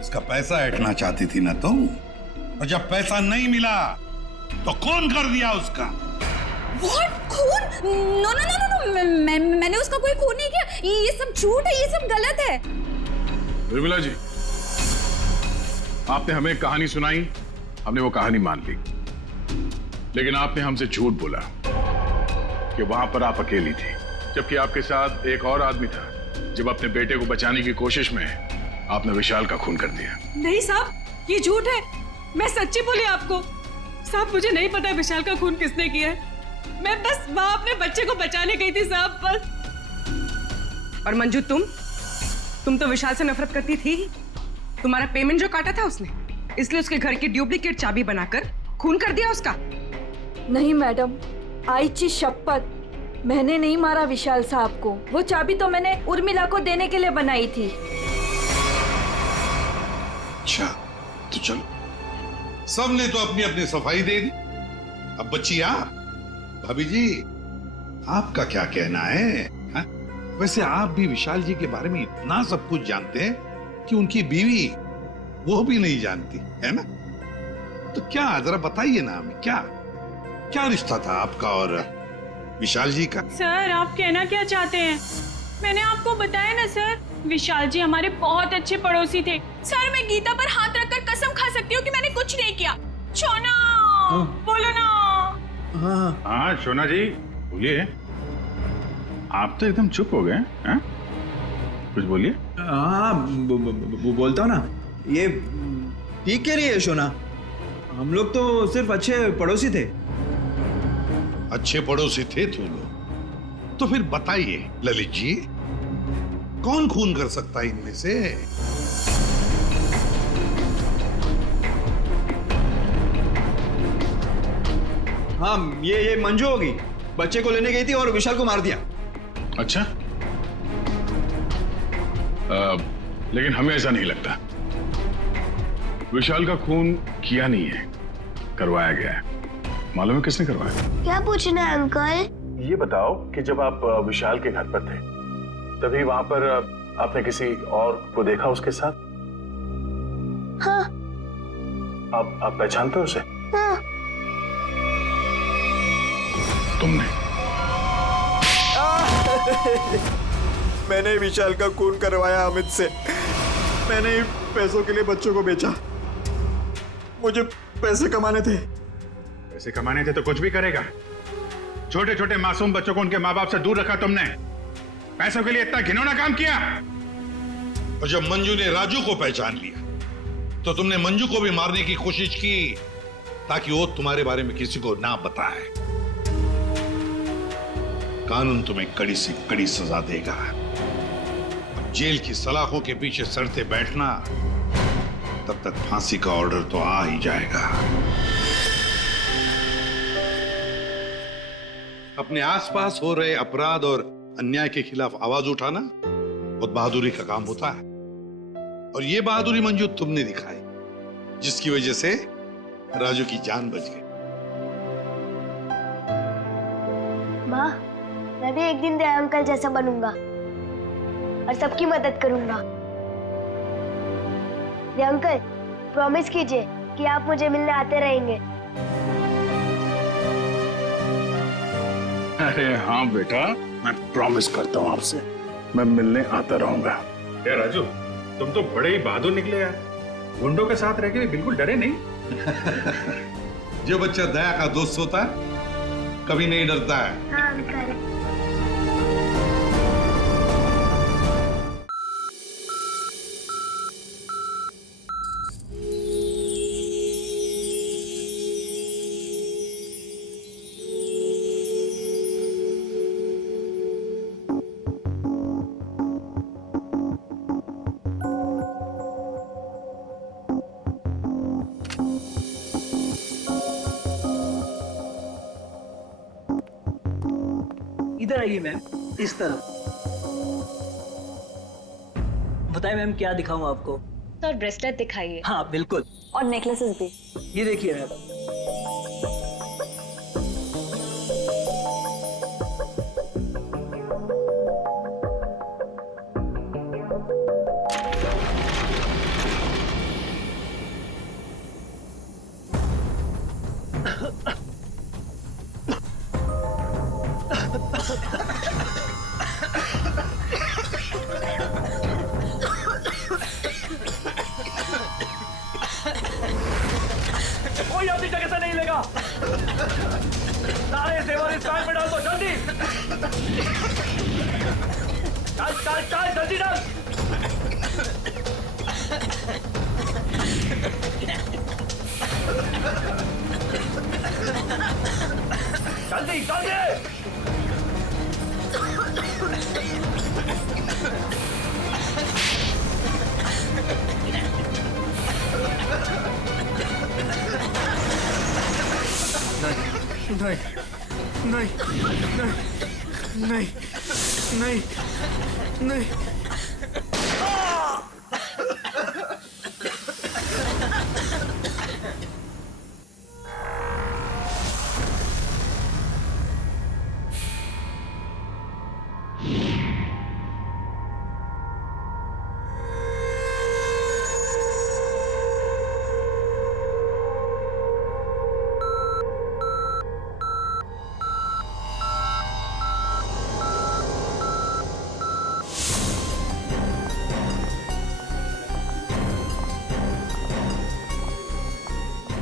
इसका पैसा ऐंठना चाहती थी ना तुम, और जब पैसा नहीं मिला तो खून कर दिया उसका। What? खून? नो नो नो नो, मैंने उसका कोई खून नहीं किया। ये सब झूठ है, ये सब गलत है। उर्मिला जी, आपने हमें कहानी सुनाई, हमने वो कहानी मान ली, लेकिन आपने हमसे झूठ बोला कि वहां पर आप अकेली थी, जबकि आपके साथ एक और आदमी था। जब अपने बेटे को बचाने की कोशिश में आपने विशाल का खून कर दिया। नहीं साहब, ये झूठ है। मैं सच्ची बोली आपको। साहब मुझे नहीं पता विशाल का खून किसने किया है। मैं बस वहां अपने बच्चे को बचाने गई थी साहब, बस। और मंजू, तुम तो विशाल से नफरत करती थी। तुम्हारा पेमेंट जो काटा था उसने, इसलिए उसके घर की डुप्लीकेट चाबी बनाकर खून कर दिया उसका। नहीं मैडम, आईची शपथ, मैंने नहीं मारा विशाल साहब को। वो चाबी तो मैंने उर्मिला को देने के लिए बनाई थी। अच्छा तो चलो, सबने तो अपनी अपनी सफाई दे दी। अब बच्ची आप, भाभी जी आपका क्या कहना है? हा? वैसे आप भी विशाल जी के बारे में इतना सब कुछ जानते हैं कि उनकी बीवी वो भी नहीं जानती है ना? तो क्या जरा बताइए ना हमें, क्या रिश्ता था आपका और विशाल जी का? सर आप कहना क्या चाहते हैं? मैंने आपको बताया ना सर, विशाल जी हमारे बहुत अच्छे पड़ोसी थे। सर मैं गीता पर हाथ रखकर कसम खा सकती हूँ कि मैंने कुछ नहीं किया। शोना, बोलो ना। हाँ शोना जी बोलिए। आप तो एकदम चुप हो गए हैं, कुछ बोलिए। हाँ बोलता हूँ ना। ये ठीक कह रही है शोना, हम लोग तो सिर्फ अच्छे पड़ोसी थे। अच्छे पड़ोसी थे तुम लोग। तो फिर बताइए ललित जी, कौन खून कर सकता है इनमें से? हाँ, ये मंजू होगी। बच्चे को लेने गई थी और विशाल को मार दिया। अच्छा, लेकिन हमें ऐसा नहीं लगता। विशाल का खून किया नहीं है, करवाया गया है। मालूम है किसने करवाया? क्या पूछना है अंकल? ये बताओ कि जब आप विशाल के घर पर थे, तभी वहां पर आपने किसी और को देखा उसके साथ? हाँ। आप पहचानते हो उसे? हाँ। तुमने? मैंने विशाल का खून करवाया अमित से। मैंने ही पैसों के लिए बच्चों को बेचा। मुझे पैसे कमाने थे। पैसे कमाने थे तो कुछ भी करेगा। छोटे छोटे मासूम बच्चों को उनके माँ बाप से दूर रखा तुमने। पैसों के लिए इतना घिनौना काम किया। और जब मंजू ने राजू को पहचान लिया तो तुमने मंजू को भी मारने की कोशिश की ताकि वो तुम्हारे बारे में किसी को ना बताए। कानून तुम्हें कड़ी से कड़ी सजा देगा। जेल की सलाखों के पीछे सड़ते बैठना, तब तक फांसी का ऑर्डर तो आ ही जाएगा। अपने आसपास हो रहे अपराध और अन्याय के खिलाफ आवाज उठाना बहुत बहादुरी का काम होता है। और ये बहादुरी मंजू तुमने दिखाई, जिसकी वजह से राजू की जान बच गई। माँ, मैं भी एक दिन दया अंकल जैसा बनूंगा और सबकी मदद करूंगा। दया अंकल, प्रॉमिस कीजिए कि आप मुझे मिलने आते रहेंगे। अरे हाँ बेटा, मैं प्रॉमिस करता हूँ आपसे, मैं मिलने आता रहूंगा। क्या राजू, तुम तो बड़े ही बहादुर निकले यार। गुंडों के साथ रह के बिल्कुल डरे नहीं। जो बच्चा दया का दोस्त होता है कभी नहीं डरता है। हाँ अंकल। इधर आइए मैम, इस तरफ। बताइए मैम, क्या दिखाऊं आपको? सर ब्रेसलेट दिखाइए। हाँ बिल्कुल। और नेकलेसेस भी। ये देखिए मैम। कोई अपनी जगह से नहीं लेगा। सारे जेवर इस बैग में डाल दो, जल्दी। चल चल चल, जल्दी डाल। जल्दी जल्दी। नहीं नहीं नहीं नहीं नहीं नहीं।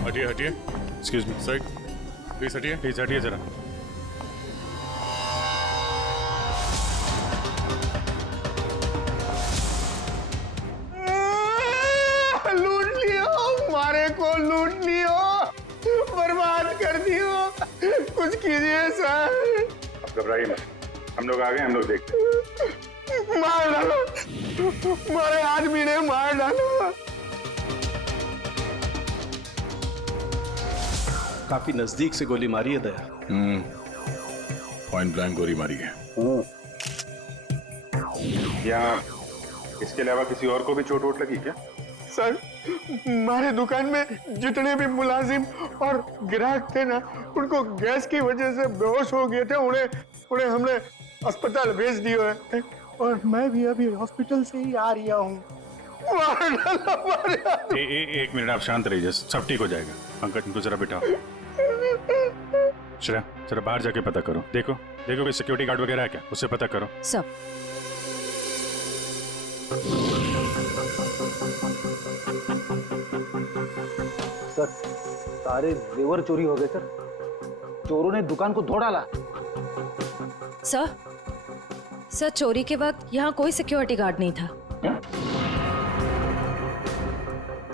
हटिए हटिए, एक्सक्यूज मी सर, प्लीज हटिए जरा। लूट लियो, मारे को लूट लियो, बर्बाद कर दियो, कुछ कीजिए सर। अब घबराइए मत, हम लोग आ गए, हम लोग देखते हैं। मार डालो, मारे आदमी ने मार डालो। काफी नजदीक से गोली मारी है दया। पॉइंट ब्लैंक गोली मारी है। यहाँ इसके अलावा किसी और को भी चोट वोट लगी क्या? सर, हमारे दुकान में जितने भी मुलाजिम और ग्राहक थे ना, उनको गैस की वजह से बेहोश हो गए थे। उन्हें हमने अस्पताल भेज दिया है और मैं भी अभी हॉस्पिटल से ही आ रहा हूँ। एक मिनट, आप शांत रहिए, सब ठीक हो जाएगा। पंकज, इनको जरा बिठाओ। जरा बाहर जाके पता करो, देखो कोई सिक्योरिटी गार्ड वगैरह है क्या, उससे पता करो। सब सर, सारे जेवर चोरी हो गए सर। चोरों ने दुकान को तोड़ डाला। सर चोरी के वक्त यहाँ कोई सिक्योरिटी गार्ड नहीं था।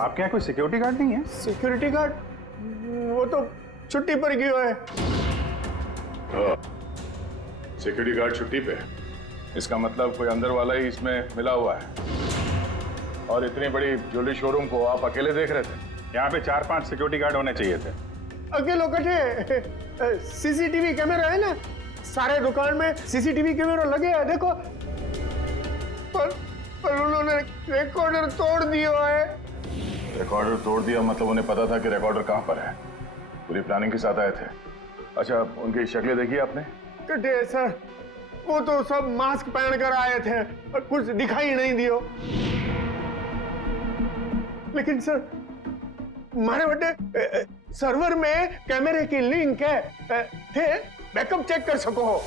आपके यहाँ कोई सिक्योरिटी गार्ड नहीं है? सिक्योरिटी गार्ड वो तो छुट्टी पर गया है। सिक्योरिटी गार्ड छुट्टी पे? इसका मतलब कोई अंदर वाला ही इसमें मिला हुआ है। और इतनी बड़ी ज्वेलरी शोरूम को आप अकेले देख रहे थे? यहाँ पे 4-5 सिक्योरिटी गार्ड होने चाहिए थे। अकेले कटे, सीसीटीवी कैमरा है ना, सारे दुकान में सीसीटीवी कैमरा लगे हैं, देखो। पर उन्होंने रिकॉर्डर तोड़ दिया है। रिकॉर्डर तोड़ दिया मतलब उन्हें पता था कि रिकॉर्डर कहाँ पर है। पूरी प्लानिंग के साथ आए थे। अच्छा, उनकी शक्लें देखी आपने? कटे सर, वो तो सब मास्क पहन कर आए थे और कुछ दिखाई नहीं दियो। लेकिन सर, हमारे बटे सर्वर में कैमरे की लिंक है, थे बैकअप चेक कर सको हो।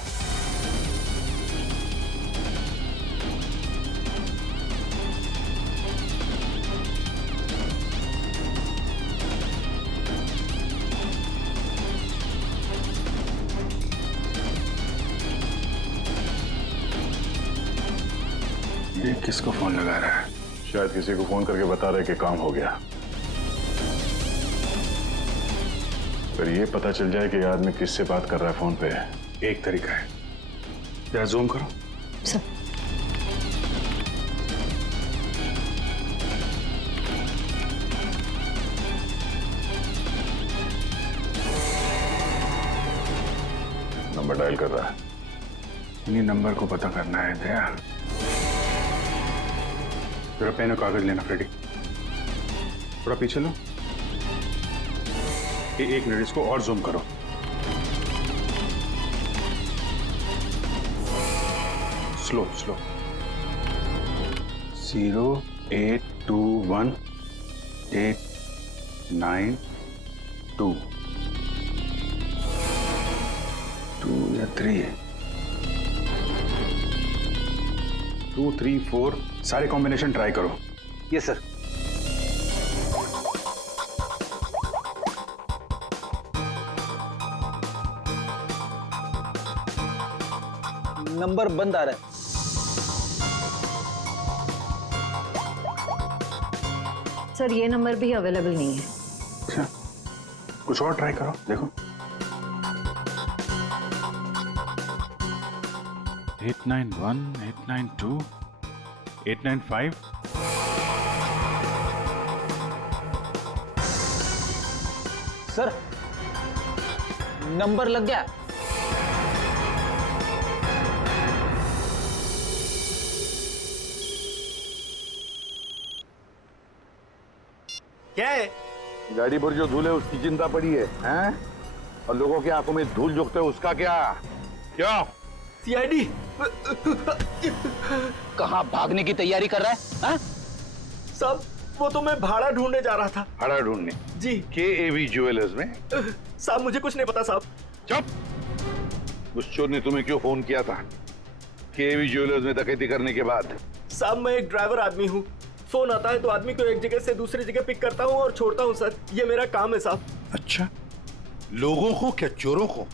ये किसको फोन लगा रहा है? शायद किसी को फोन करके बता रहे कि काम हो गया। पर ये पता चल जाए कि ये आदमी किससे बात कर रहा है फोन पे। एक तरीका है, जरा जूम करो। सब नंबर डायल कर रहा है। इन्हीं नंबर को पता करना है दया। जरा पेन और कागज लेना फ्रेडी। थोड़ा पीछे लो। एक मिनट, इसको और जूम करो। स्लो 0821892 2 या 3 2 3 4 सारे कॉम्बिनेशन ट्राई करो। Yes sir. नंबर बंद आ रहा है। सर, ये नंबर भी अवेलेबल नहीं है। अच्छा, कुछ और ट्राई करो, देखो। 891 892 895 सर, नंबर लग गया। क्या है? गाड़ी पर जो धूल है उसकी चिंता पड़ी है, हैं? और लोगों की आंखों में धूल झोंकते उसका क्या? क्या? सीआईडी कहाँ भागने की तैयारी कर रहा है? साहब, वो तो मैं भाड़ा ढूंढने जा रहा था। भाड़ा ढूंढने? जी। केएवी ज्वेलर्स में? साहब, मुझे कुछ नहीं पता साहब। चुप! उस चोर ने तुम्हें क्यों फोन किया था केएवी ज्वेलर्स में डकैती करने के बाद? साहब, मैं एक ड्राइवर आदमी हूँ। फोन आता है तो आदमी को एक जगह से दूसरी जगह पिक करता हूँ और छोड़ता हूँ सर। ये मेरा काम है साहब। अच्छा, लोगों को क्या, चोरों को?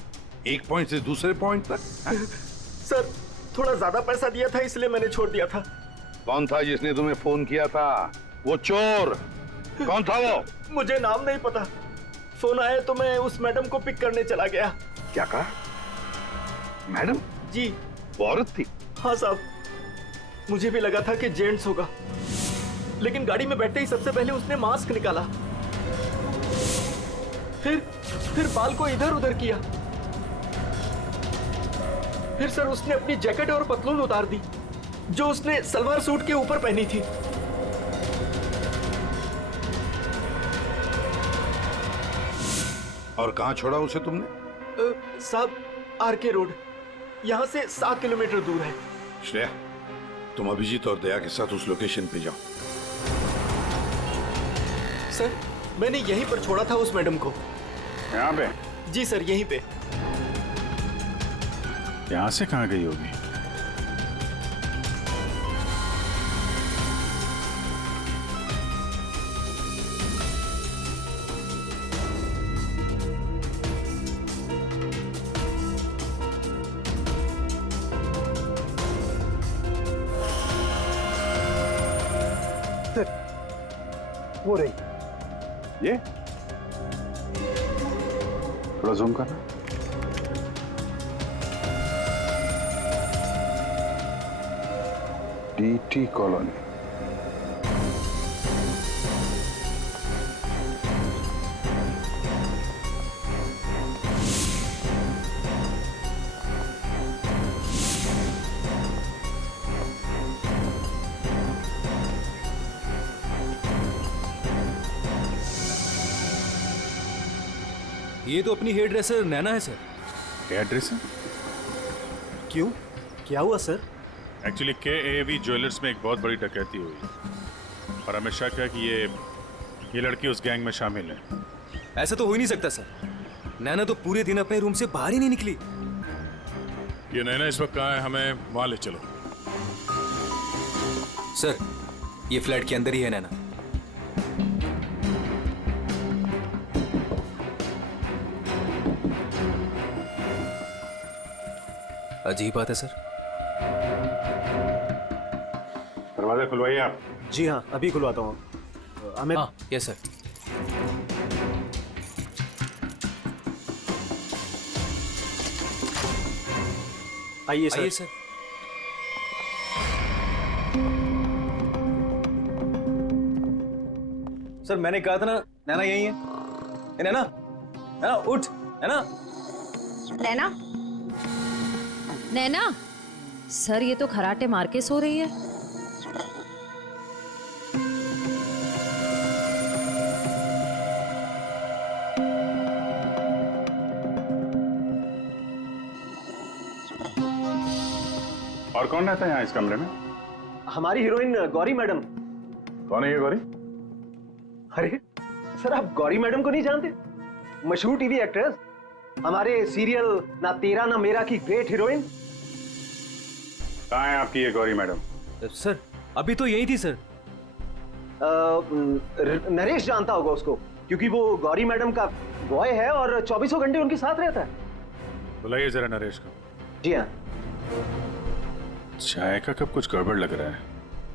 एक पॉइंट से दूसरे पॉइंट तक? सर, थोड़ा ज्यादा पैसा दिया था इसलिए मैंने छोड़ दिया था। कौन था जिसने तुम्हें फोन किया था? वो चोर कौन था वो? मुझे नाम नहीं पता। फोन आया तो मैं उस मैडम को पिक करने चला गया। क्या कहा? मैडम जी वो औरत थी? हाँ साहब, मुझे भी लगा था कि जेंट्स होगा, लेकिन गाड़ी में बैठते ही सबसे पहले उसने मास्क निकाला, फिर बाल को इधर उधर किया, फिर सर उसने अपनी जैकेट और पतलून उतार दी जो उसने सलवार सूट के ऊपर पहनी थी। और कहां छोड़ा उसे तुमने? साहब आरके रोड, यहाँ से 7 किलोमीटर दूर है। श्रेया, तुम अभिजीत और दया के साथ उस लोकेशन पे जाओ। सर मैंने यहीं पर छोड़ा था उस मैडम को। यहाँ पे? जी सर, यहीं पे। यहाँ से कहाँ गई होगी? वो रही। ये थोड़ा जूम करना। DT colony. ये तो अपनी हेयर ड्रेसर नैना है सर। Hair dresser? क्यों, क्या हुआ सर? एक्चुअली KAV ज्वेलर्स में एक बहुत बड़ी डकैती हुई और हमें शक है कि ये लड़की उस गैंग में शामिल है। ऐसा तो हो ही नहीं सकता सर, नैना तो पूरे दिन अपने रूम से बाहर ही नहीं निकली। ये नैना इस वक्त कहाँ है? हमें वहां ले चलो। सर ये फ्लैट के अंदर ही है नैना। अजीब बात है सर। दरवाजा खुलवाइए आप। जी हाँ, अभी खुलवाता हूँ। अमित। हाँ, यस सर। आइए सर। आइए सर। सर मैंने कहा था ना, नैना यही है। नैना, नैना उठ। नैना, नैना, नैना, सर ये तो खराटे मार के सो रही है। और कौन रहता है यहाँ इस कमरे में? हमारी हीरोइन गौरी मैडम। कौन है ये गौरी? अरे सर आप गौरी मैडम को नहीं जानते? मशहूर टीवी एक्ट्रेस, हमारे सीरियल ना तेरा ना मेरा की ग्रेट हीरोइन। कहाँ है आपकी ये गौरी मैडम? सर अभी तो यही थी सर। नरेश जानता होगा उसको, क्योंकि वो गौरी मैडम का बॉय है और 24 घंटे उनके साथ रहता है। बुलाइए जरा नरेश को। जी हाँ। चाय का कब कुछ गड़बड़ लग रहा है,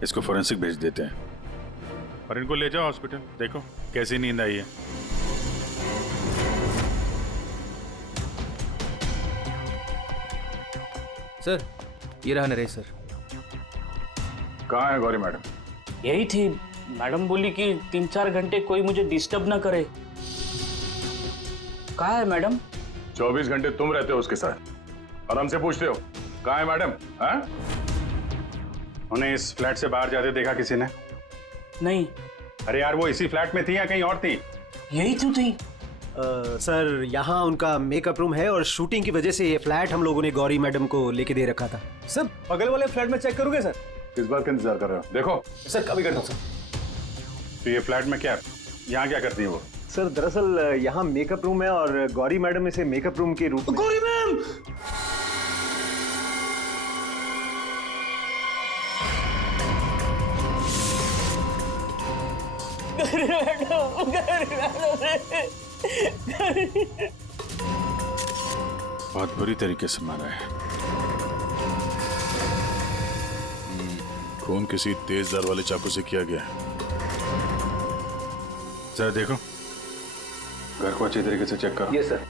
इसको फोरेंसिक भेज देते हैं और इनको ले जाओ हॉस्पिटल। देखो कैसी नींद आई है। सर ये रहा नरेश सर। कहाँ है गौरी मैडम? यही थी, मैडम बोली कि 3-4 घंटे कोई मुझे डिस्टर्ब ना करे। कहाँ है मैडम? 24 घंटे तुम रहते हो उसके साथ और हमसे पूछते हो कहाँ है मैडम? हाँ? उन्हें इस फ्लैट से बाहर जाते देखा किसी ने? नहीं। अरे यार वो इसी फ्लैट में थी या कहीं और थी? यही तो थी। सर यहाँ उनका मेकअप रूम है और शूटिंग की वजह से ये फ्लैट हम लोगों ने गौरी मैडम को लेके दे रखा था। सर बगल वाले फ्लैट में चेक करोगे सर? किस बात का इंतजार कर रहे हो? देखो सर कभी करता हूँ सर। तो ये फ्लैट में क्या, यहाँ क्या करती है वो? सर दरअसल यहाँ मेकअप रूम है और गौरी मैडम इसे मेकअप रूम के रूप में। गौरी मैम! बहुत बुरी तरीके से मारा है। खून किसी तेज धार वाले चाकू से किया गया है। जरा देखो, घर को अच्छी तरीके से चेक करो। Yes sir.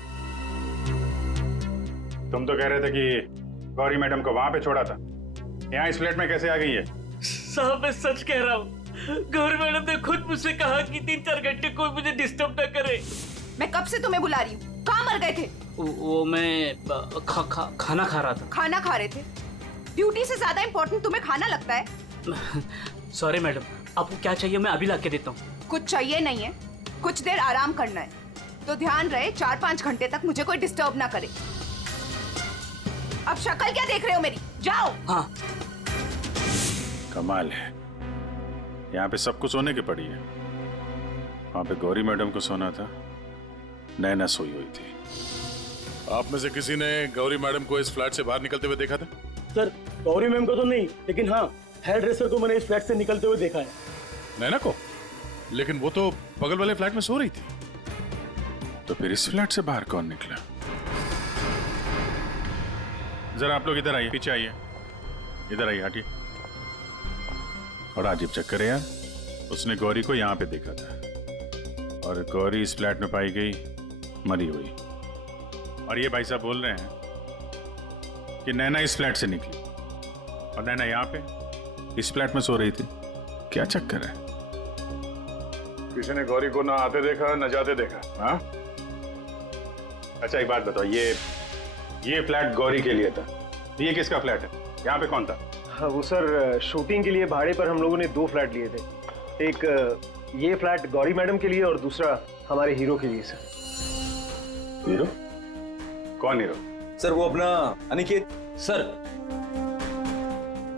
तुम तो कह रहे थे कि गौरी मैडम को वहां पे छोड़ा था, यहाँ इस फ्लैट में कैसे आ गई है? साहब मैं सच कह रहा हूँ, गौरी मैडम ने खुद मुझसे कहा कि 3-4 घंटे कोई मुझे डिस्टर्ब न करे। मैं कब से तुम्हें बुला रही हूँ, कहाँ मर गए थे? वो मैं खाना खा रहा था। खाना खा रहे थे? ड्यूटी से ज्यादा इम्पोर्टेंट तुम्हें खाना लगता है? सॉरी मैडम, आपको क्या चाहिए मैं अभी ला के देता हूँ। कुछ चाहिए नहीं है, कुछ देर आराम करना है, तो ध्यान रहे 4-5 घंटे तक मुझे कोई डिस्टर्ब ना करे। अब शक्ल क्या देख रहे हो मेरी, जाओ। हाँ। कमाल है, यहाँ पे सब कुछ सोने की पड़ी है। वहां पे गौरी मैडम को सोना था, नैना सोई हुई थी। आप में से किसी ने गौरी मैडम को इस फ्लैट से बाहर निकलते हुए देखा था? सर गौरी मैम को तो नहीं, लेकिन हाँ हेयर ड्रेसर को मैंने इस फ्लैट से निकलते हुए देखा है। नैना को? लेकिन वो तो बगल वाले फ्लैट में सो रही थी। तो फिर इस फ्लैट से बाहर कौन निकला? जरा आप लोग इधर आइए, पीछे आइए, इधर आइए, हटिए। बड़ा अजीब चक्कर है यार, उसने गौरी को यहाँ पे देखा था और गौरी इस फ्लैट में पाई गई मरी हुई, और ये भाई साहब बोल रहे हैं कि नैना इस फ्लैट से निकली और नैना यहाँ पे इस फ्लैट में सो रही थी। क्या चक्कर है? किसी ने गौरी को ना आते देखा ना जाते देखा? हाँ, अच्छा एक बात बताओ, ये फ्लैट गौरी के लिए था, ये किसका फ्लैट है? यहाँ पे कौन था? हाँ वो सर शूटिंग के लिए भाड़े पर हम लोगों ने 2 फ्लैट लिए थे। एक ये फ्लैट गौरी मैडम के लिए और दूसरा हमारे हीरो के लिए सर। हीरो? कौन हीरो? सर वो अपना अनिकेत। सर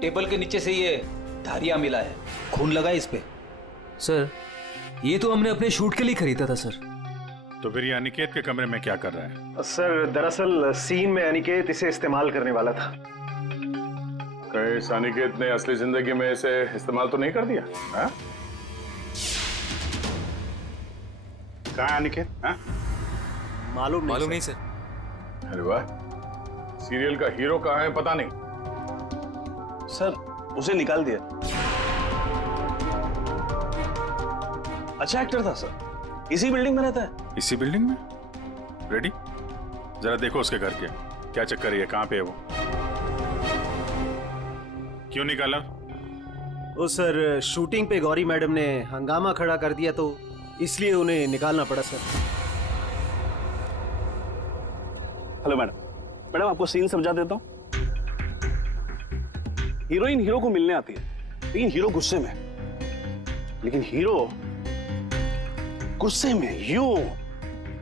टेबल के नीचे से ये धारियां मिला है, खून लगा है इस पे। सर ये तो हमने अपने शूट के लिए खरीदा था सर। तो फिर ये अनिकेत के कमरे में क्या कर रहा है? सर दरअसल सीन में अनिकेत इसे इस्तेमाल करने वाला था। कहीं इस अनिकेत ने असली जिंदगी में इसे इस्तेमाल तो नहीं कर दिया? हाँ? कहाँ है अनिकेत? हाँ? मालूम नहीं सर। अरे वाह, सीरियल का हीरो कहाँ है पता नहीं। सर उसे निकाल दिया। अच्छा एक्टर था सर, इसी बिल्डिंग में रहता है। इसी बिल्डिंग में? रेडी, जरा देखो उसके घर के क्या चक्कर है, कहाँ पे है वो? क्यों निकाला? वो सर शूटिंग पे गौरी मैडम ने हंगामा खड़ा कर दिया तो इसलिए उन्हें निकालना पड़ा सर। हेलो मैडम, मैडम आपको सीन समझा देता हूँ। हीरोइन हीरो को मिलने आती है, लेकिन हीरो गुस्से में, लेकिन हीरो गुस्से में यूं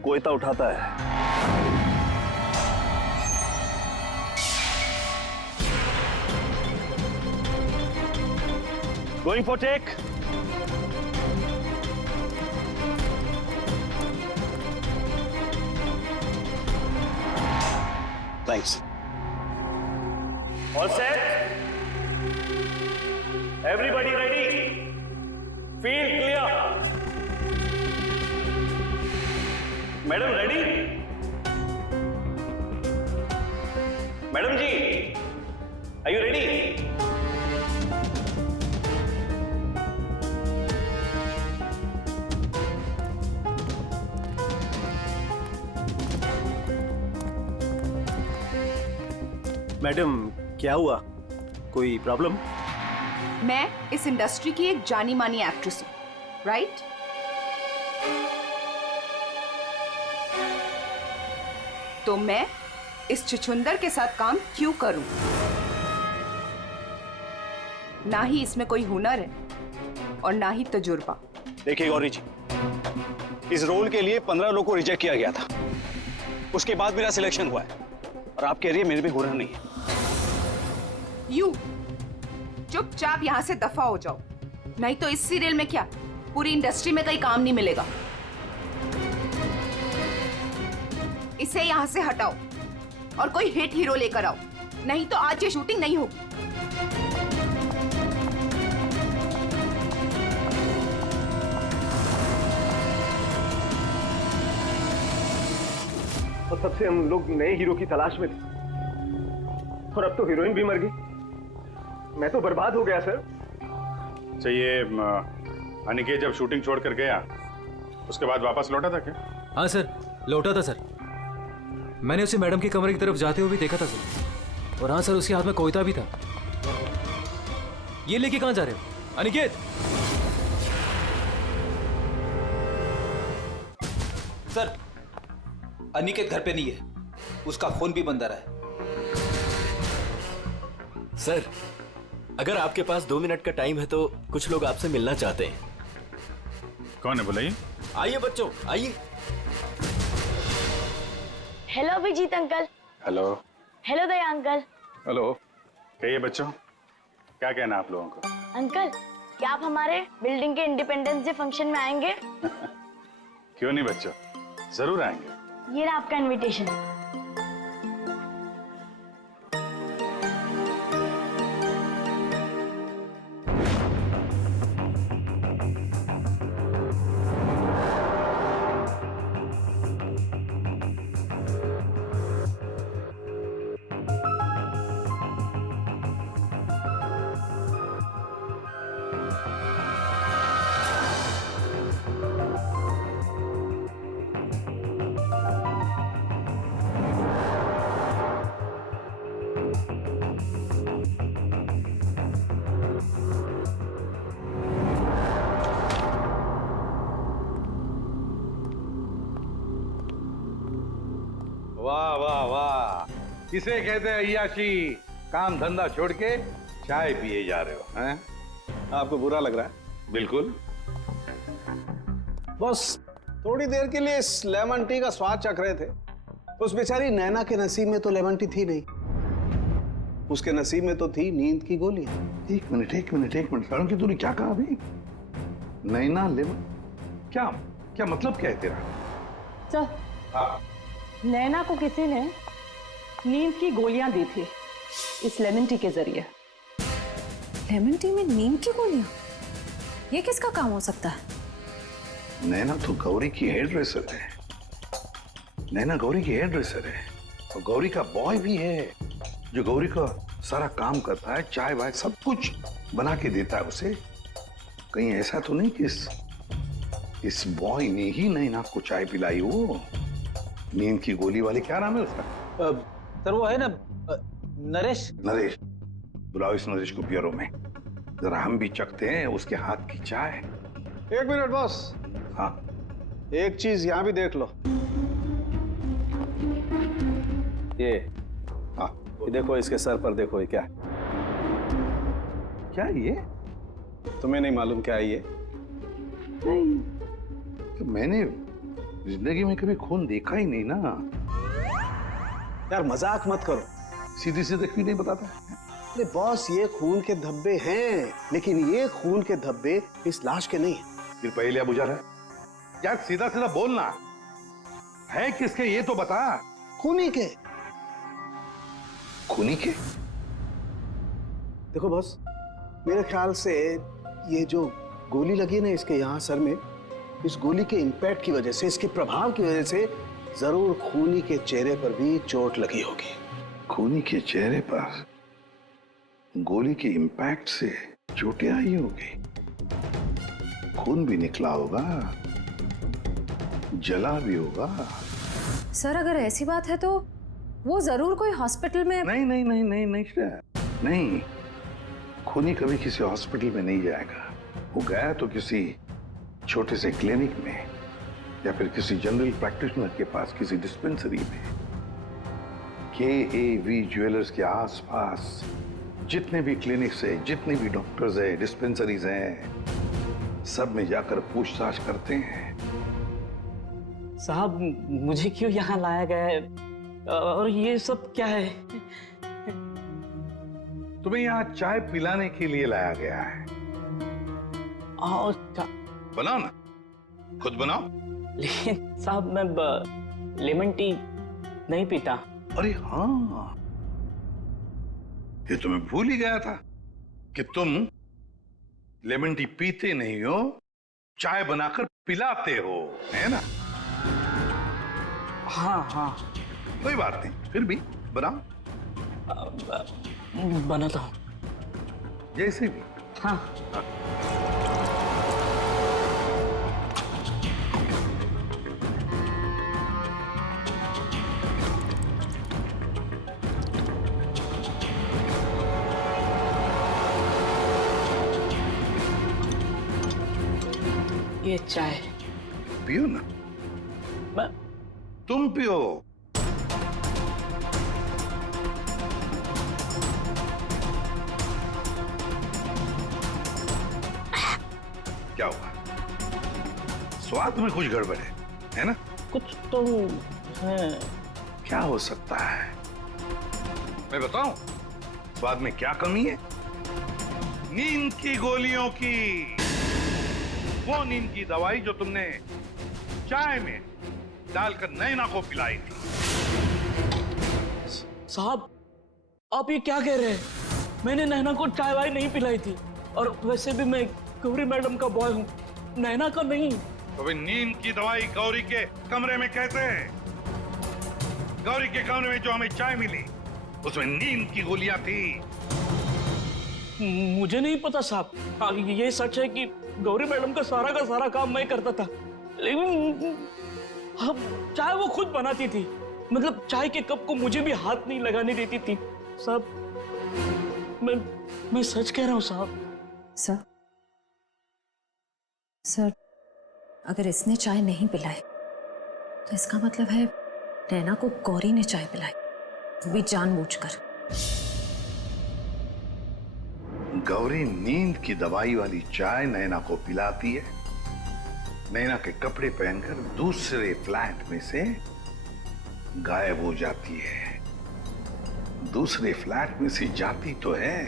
कोयता उठाता है। Going for take. Thanks. All set? Everybody ready? Field clear. Madam ready? Madam ji, are you ready? Madam क्या हुआ, कोई प्रॉब्लम? मैं इस इंडस्ट्री की एक जानी मानी एक्ट्रेस हूँ, राइट? तो मैं इस छुछुंदर के साथ काम क्यों करूं? ना ही इसमें कोई हुनर है और ना ही तजुर्बा। देखिए गौरी जी, इस रोल के लिए 15 लोगों को रिजेक्ट किया गया था, उसके बाद मेरा सिलेक्शन हुआ है और आप कह रही है मेरे में हुनर नहीं है। यू चुपचाप यहाँ से दफा हो जाओ, नहीं तो इस सीरियल में क्या पूरी इंडस्ट्री में कहीं काम नहीं मिलेगा। इसे यहाँ से हटाओ और कोई हिट हीरो लेकर आओ, नहीं तो आज ये शूटिंग नहीं होगी। और तब से हम लोग नए हीरो की तलाश में थे और अब तो हीरोइन भी मर गई। मैं तो बर्बाद हो गया सर। चाहिए अनिकेत जब शूटिंग छोड़कर गया उसके बाद वापस लौटा था क्या? हाँ सर, लौटा था सर। मैंने उसे मैडम के कमरे की तरफ जाते हुए भी देखा था सर। और हाँ सर, उसके हाथ में कोयता भी था। ये लेके कहाँ जा रहे हो अनिकेत? सर, अनिकेत घर पे नहीं है, उसका फोन भी बंद आ रहा है। सर, अगर आपके पास 2 मिनट का टाइम है तो कुछ लोग आपसे मिलना चाहते हैं। कौन है बुलाइए? आइए बच्चों, आइए। Hello Abhijeet uncle. Hello. Hello Daya uncle. Hello. कहिए बच्चों, क्या कहना आप लोगों को? अंकल, क्या आप हमारे बिल्डिंग के इंडिपेंडेंस डे फंक्शन में आएंगे? क्यों नहीं बच्चों, जरूर आएंगे। ये रहा आपका इनविटेशन। वाह वाह वाह, किसे कहते हैं अय्याशी? काम धंधा छोड़ के चाय पिए जा रहे हो हैं? आपको बुरा लग रहा है? बिल्कुल। बस थोड़ी देर के लिए इस लेमन टी का स्वाद चख रहे थे। उस बेचारी नैना के नसीब में तो लेमन टी थी नहीं, उसके नसीब में तो थी नींद की गोलियां। एक मिनट सारुण की तूने क्या कहा अभी? नैना लेमन? क्या क्या मतलब क्या है तेरा? सर, हाँ। नैना को किसी ने नींद की गोलियां दी थी इस लेमन टी के जरिए। लेमन टी में नींद की गोलियां? ये किसका काम हो सकता है? नैना तो गौरी की हेयर ड्रेसर है। नैना गौरी की हेयर ड्रेसर है और गौरी का बॉय भी है जो गौरी का सारा काम करता है, चाय वाय सब कुछ बना के देता है उसे। कहीं ऐसा तो नहीं कि इस बॉय ने ही नैना को चाय पिलाई हो? नींद की गोली वाले, क्या नाम है उसका? सर वो है ना, नरेश। नरेश, बुलाओ इस नरेश को ब्यूरो में, जरा हम भी चखते हैं उसके हाथ की चाय। 1 मिनट बॉस। हाँ, एक चीज यहां भी देख लो। ये हाँ, ये देखो, इसके सर पर देखो, ये क्या है? क्या ये? तुम्हें नहीं मालूम क्या है ये? नहीं, तो मैंने जिंदगी में कभी खून देखा ही नहीं ना। यार मजाक मत करो, सीधी सीधे क्यों नहीं बताता? अरे बॉस, ये खून के धब्बे हैं, लेकिन ये खून के धब्बे इस लाश के नहीं हैं। फिर पहले बुझा रहा है यार, सीधा सीधा बोलना है किसके ये तो बता। खूनी के। खूनी के? देखो बॉस, मेरे ख्याल से ये जो गोली लगी है ना इसके यहाँ सर में, इस गोली के इंपैक्ट की वजह से, इसके प्रभाव की वजह से जरूर खूनी के चेहरे पर भी चोट लगी होगी। खूनी के चेहरे पर गोली के इंपैक्ट से चोटें आई होगी, खून भी निकला होगा, जला भी होगा। सर, अगर ऐसी बात है तो वो जरूर कोई हॉस्पिटल में। नहीं, खूनी कभी किसी हॉस्पिटल में नहीं जाएगा। वो गया तो किसी छोटे से क्लिनिक में या फिर किसी जनरल प्रैक्टिशनर के पास, किसी डिस्पेंसरी में। KAV ज्वेलर्स के आसपास जितने भी क्लिनिक्स है, जितने भी डॉक्टर्स है, डिस्पेंसरीज हैं, सब में जाकर पूछताछ करते हैं। साहब, मुझे क्यों यहाँ लाया गया है और ये सब क्या है? तुम्हें यहाँ चाय पिलाने के लिए लाया गया है। बनाओ ना, खुद बनाओ। लेकिन साहब, मैं लेमन टी नहीं पीता। अरे हाँ, ये तो मैं भूल ही गया था कि तुम लेमन टी पीते नहीं हो, चाय बनाकर पिलाते हो, है ना? हाँ। कोई बात नहीं, फिर भी बनाओ। बनाता हूँ। जैसे भी। हाँ। ये चाय पियो ना। तुम पियो। क्या हुआ? स्वाद में कुछ गड़बड़ है ना? कुछ तो है। क्या हो सकता है? मैं बताऊं स्वाद में क्या कमी है? नींद की गोलियों की, वो नींद की दवाई जो तुमने चाय में डालकर नैना को पिलाई थी। साहब आप ये क्या कह रहे हैं? मैंने नैना को चाय वाय नहीं पिलाई थी, और वैसे भी मैं गौरी मैडम का बॉय हूँ, नैना का नहीं। तो भाई नींद की दवाई गौरी के कमरे में कैसे है? गौरी के कमरे में जो हमें चाय मिली उसमें नींद की गोलियां थी। मुझे नहीं पता साहब। हाँ, ये सच है कि गौरी मैडम का सारा काम मैं करता था, लेकिन हाँ, चाय वो खुद बनाती थी। मतलब चाय के कप को मुझे भी हाथ नहीं लगाने देती थी। साहब मैं सच कह रहा हूँ साहब। सर अगर इसने चाय नहीं पिलाई तो इसका मतलब है नैना को गौरी ने चाय पिलाई, वो भी जानबूझकर। गौरी नींद की दवाई वाली चाय नैना को पिलाती है, नैना के कपड़े पहनकर दूसरे फ्लैट में से गायब हो जाती है। दूसरे फ्लैट में से जाती तो है,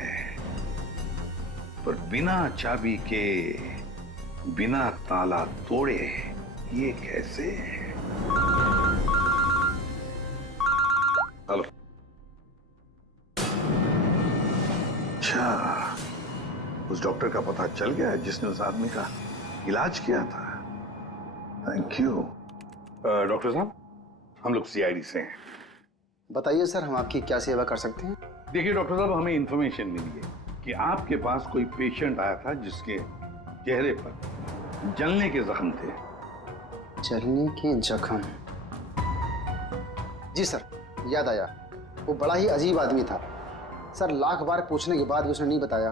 पर बिना चाबी के, बिना ताला तोड़े। ये कैसे? हेलो। अच्छा, उस डॉक्टर का पता चल गया जिसने उस आदमी का इलाज किया था। Thank you. डॉक्टर साहब, हम लोग सीआईडी से हैं। बताइए सर, हम आपकी क्या सेवा कर सकते हैं? देखिए डॉक्टर साहब, हमें इंफॉर्मेशन मिली है कि आपके पास कोई पेशेंट आया था जिसके चेहरे पर जलने के जख्म थे। जलने के जख्म? जी सर, याद आया। वो बड़ा ही अजीब आदमी था सर। लाख बार पूछने के बाद भी उसने नहीं बताया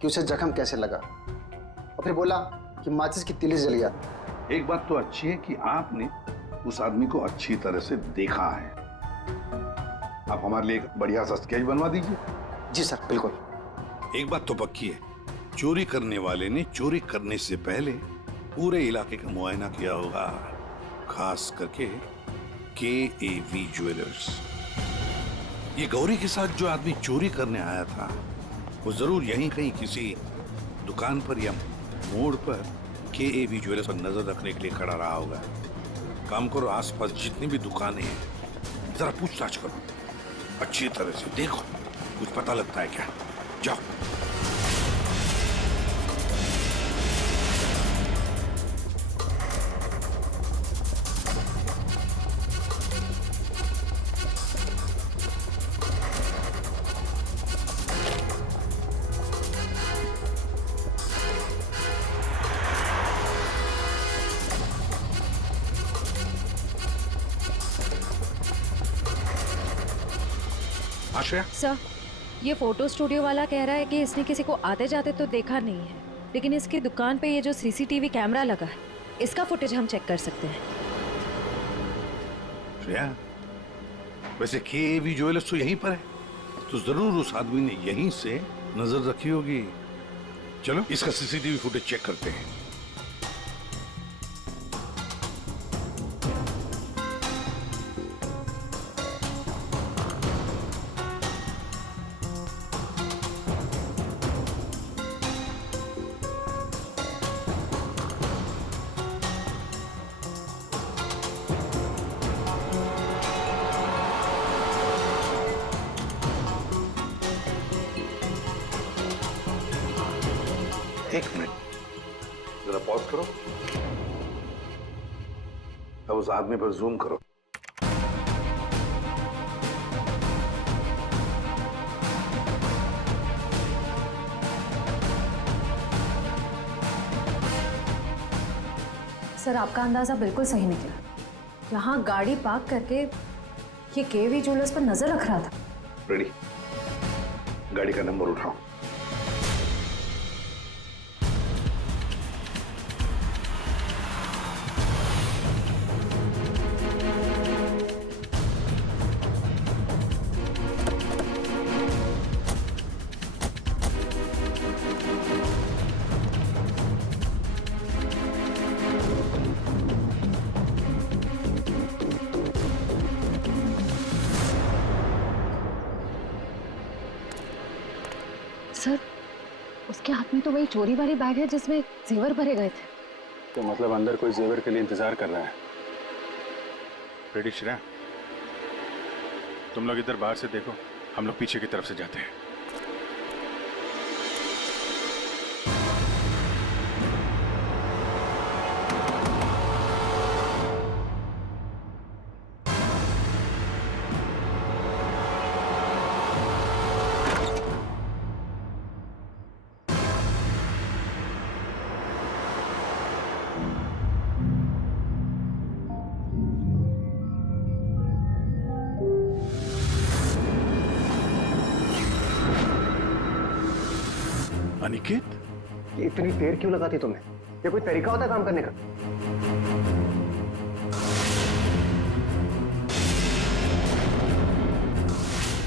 कि उसे जख्म कैसे लगा, और फिर बोला कि माचिस की तीली जल गया। एक बात तो अच्छी है कि आपने उस आदमी को अच्छी तरह से देखा है। आप हमारे लिए एक बढ़िया सा स्केच बनवा दीजिए। जी सर, बिल्कुल। एक बात तो पक्की है, चोरी करने वाले ने चोरी करने से पहले पूरे इलाके का मुआयना किया होगा, खास करके KAV ज्वेलर्स। ये गौरी के साथ जो आदमी चोरी करने आया था वो जरूर यहीं कहीं किसी दुकान पर या मोड़ पर KAV ज्वेलर्स पर नजर रखने के लिए खड़ा रहा होगा। काम करो, आसपास जितनी भी दुकानें हैं जरा पूछताछ करो, अच्छी तरह से देखो, कुछ पता लगता है क्या। जाओ। आश्रया? सर, ये फोटो स्टूडियो वाला कह रहा है कि इसने किसी को आते जाते तो देखा नहीं है, लेकिन इसकी दुकान पे ये जो CCTV कैमरा लगा है, इसका फुटेज हम चेक कर सकते हैं। श्रेया, वैसे KAV ज्वेलर्स तो यहीं पर है, तो जरूर उस आदमी ने यहीं से नजर रखी होगी। चलो इसका CCTV फुटेज चेक करते हैं। एक मिनट, जरा पॉज करो। अब उस आदमी पर जूम करो। सर, आपका अंदाजा बिल्कुल सही निकला। यहाँ गाड़ी पार्क करके ये KAV ज्वेलर्स पर नजर रख रहा था। रेडी, गाड़ी का नंबर उठाओ। इसके हाथ में तो वही चोरी वाली बैग है जिसमें जेवर भरे गए थे। तो मतलब अंदर कोई जेवर के लिए इंतजार कर रहा है। रेडी श्रेया, तुम लोग इधर बाहर से देखो, हम लोग पीछे की तरफ से जाते हैं। अनिकेत, इतनी देर क्यों लगाती तुमने? ये कोई तरीका होता है काम करने का?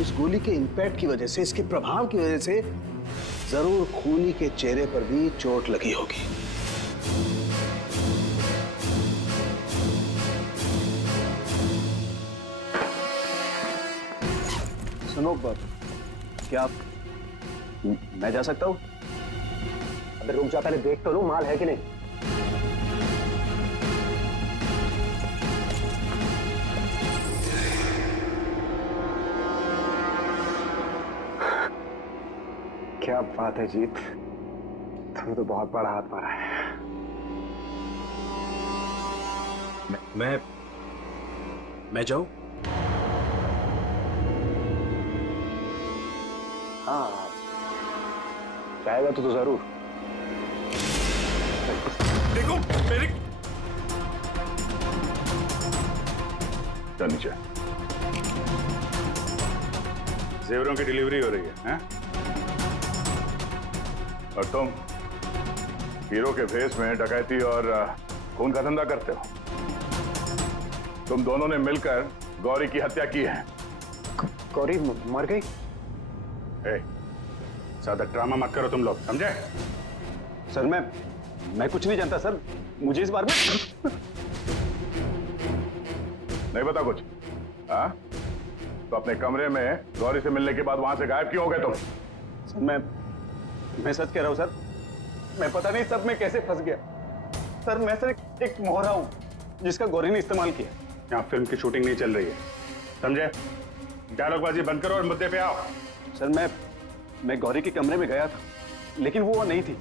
इस गोली के इंपैक्ट की वजह से, इसके प्रभाव की वजह से जरूर खूनी के चेहरे पर भी चोट लगी होगी। सुनो, क्या मैं जा सकता हूँ? अबे रुक जा, पहले देख तो लो माल है कि नहीं। क्या बात है जीत, तुमने तो बहुत बड़ा हाथ मारा है। मैं जाऊं? हाँ, चाहेगा तो जरूर। देखो मेरी, चल नीचे। जेवरों की डिलीवरी हो रही है, हैं? और तुम हीरो के भेष में डकैती और खून का धंधा करते हो। तुम दोनों ने मिलकर गौरी की हत्या की है। गौरी मर गई? ज्यादा ड्रामा मत करो तुम लोग, समझे? सर मैं कुछ नहीं जानता सर, मुझे इस बारे में नहीं पता कुछ? हाँ? तो अपने कमरे में गौरी से मिलने के बाद वहां से गायब क्यों हो गए तुम? सर मैं सच कह रहा हूं सर, मैं पता नहीं सब में कैसे फंस गया। सर मैं सर एक मोहरा हूं जिसका गौरी ने इस्तेमाल किया। यहाँ फिल्म की शूटिंग नहीं चल रही है, समझे? डायलॉगबाजी बंद करो और मुद्दे पे आओ। सर मैं गौरी के कमरे में गया था, लेकिन वो नहीं थी।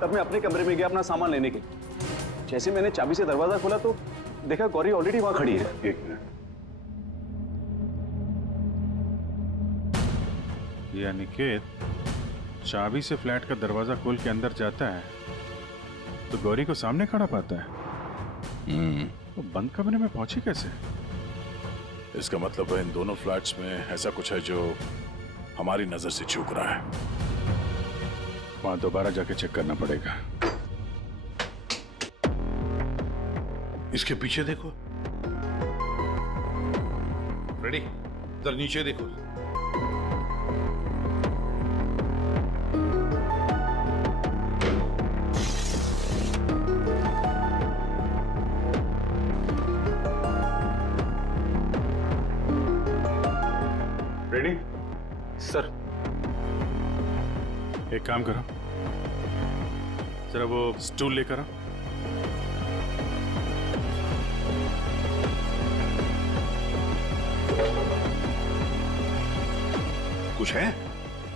तब मैं अपने कमरे में गया अपना सामान लेने के लिए। जैसे मैंने चाबी से दरवाजा खोला तो देखा गौरी ऑलरेडी वहां खड़ी है। एक मिनट, ये अनिकेत चाबी से फ्लैट का दरवाजा खोल के अंदर जाता है तो गौरी को सामने खड़ा पाता है। तो बंद कमरे में पहुंची कैसे? इसका मतलब है इन दोनों फ्लैट्स में ऐसा कुछ है जो हमारी नजर से चूक रहा है। वहां दोबारा जाके चेक करना पड़ेगा। इसके पीछे देखो। रेडी, इधर नीचे देखो। रेडी? सर एक काम करो, जरा वो स्टूल लेकर आओ। कुछ है?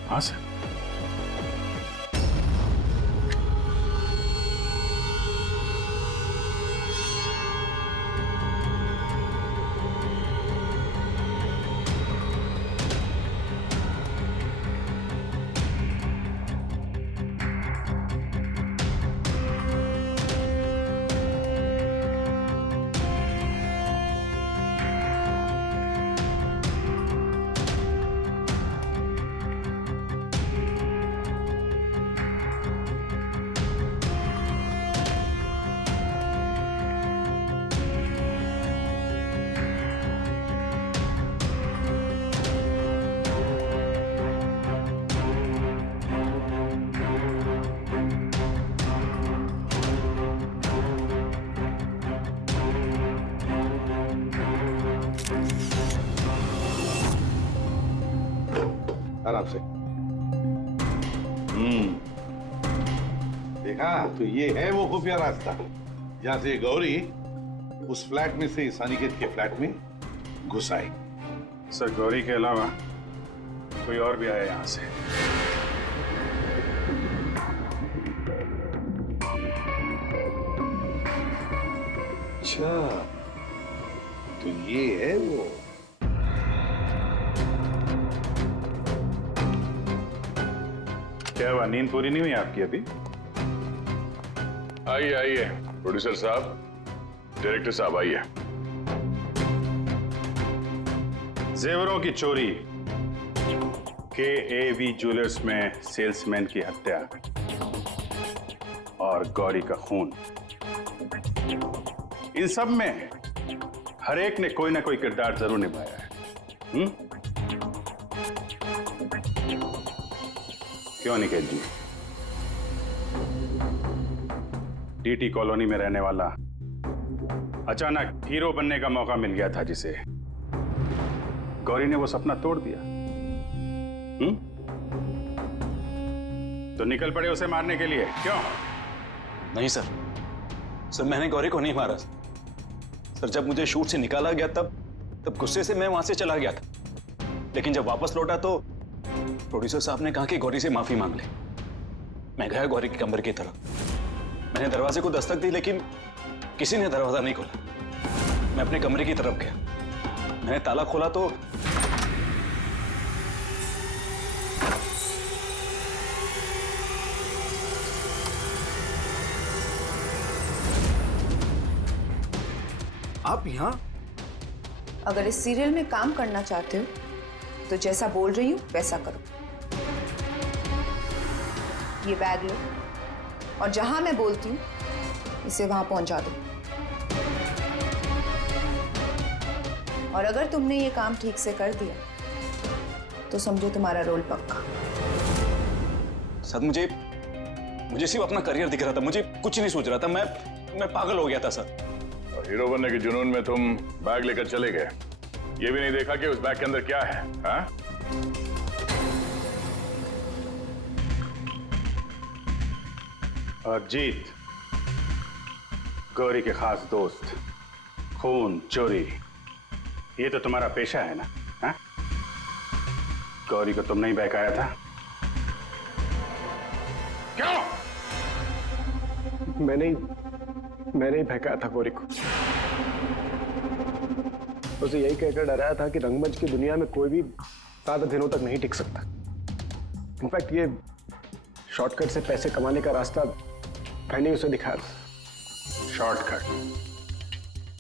हाँ सर। आराम से। देखा तो ये है वो खुफिया रास्ता जहाँ से गौरी उस फ्लैट में से इस अनिकेत के फ्लैट में घुस आई। सर गौरी के अलावा कोई और भी आया यहाँ से? अच्छा तो ये है वो। क्या हुआ, नींद पूरी नहीं हुई आपकी अभी? आइए आइए प्रोड्यूसर साहब, डायरेक्टर साहब आइए। जेवरों की चोरी, KAV ज्वेलर्स में सेल्समैन की हत्या और गौरी का खून, इन सब में हर एक ने कोई ना कोई किरदार जरूर निभाया है। क्यों निकेत जी? DT कॉलोनी में रहने वाला अचानक हीरो बनने का मौका मिल गया था जिसे, गौरी ने वो सपना तोड़ दिया। तो निकल पड़े उसे मारने के लिए, क्यों? नहीं सर, मैंने गौरी को नहीं मारा सर। जब मुझे शूट से निकाला गया तब गुस्से से मैं वहां से चला गया था, लेकिन जब वापस लौटा तो प्रोड्यूसर साहब ने कहा कि गौरी से माफी मांग ले। मैं गया गौरी के कमरे की तरफ। मैंने दरवाजे को दस्तक दी लेकिन किसी ने दरवाजा नहीं खोला। मैं अपने कमरे की तरफ गया, मैंने ताला खोला तो आप यहाँ? अगर इस सीरियल में काम करना चाहते हो तो जैसा बोल रही हूँ वैसा करो। ये बैग लो और जहां मैं बोलती हूँ इसे वहां पहुंचा दो। और अगर तुमने ये काम ठीक से कर दिया तो समझो तुम्हारा रोल पक्का। सर मुझे सिर्फ अपना करियर दिख रहा था, मुझे कुछ नहीं सोच रहा था। मैं पागल हो गया था सर। और हीरो बनने के जुनून में तुम बैग लेकर चले गए, ये भी नहीं देखा कि उस बैग के अंदर क्या है। हाँ? और जीत, गौरी के खास दोस्त, खून चोरी, ये तो तुम्हारा पेशा है ना? हाँ? गौरी को तुमने ही बहकाया था, क्यों? मैंने ही बहकाया था गौरी को। उसे यही कहकर डराया था कि रंगमंच की दुनिया में कोई भी ज्यादा दिनों तक नहीं टिक सकता। इनफैक्ट ये शॉर्टकट से पैसे कमाने का रास्ता मैंने उसे दिखाया था। शॉर्टकट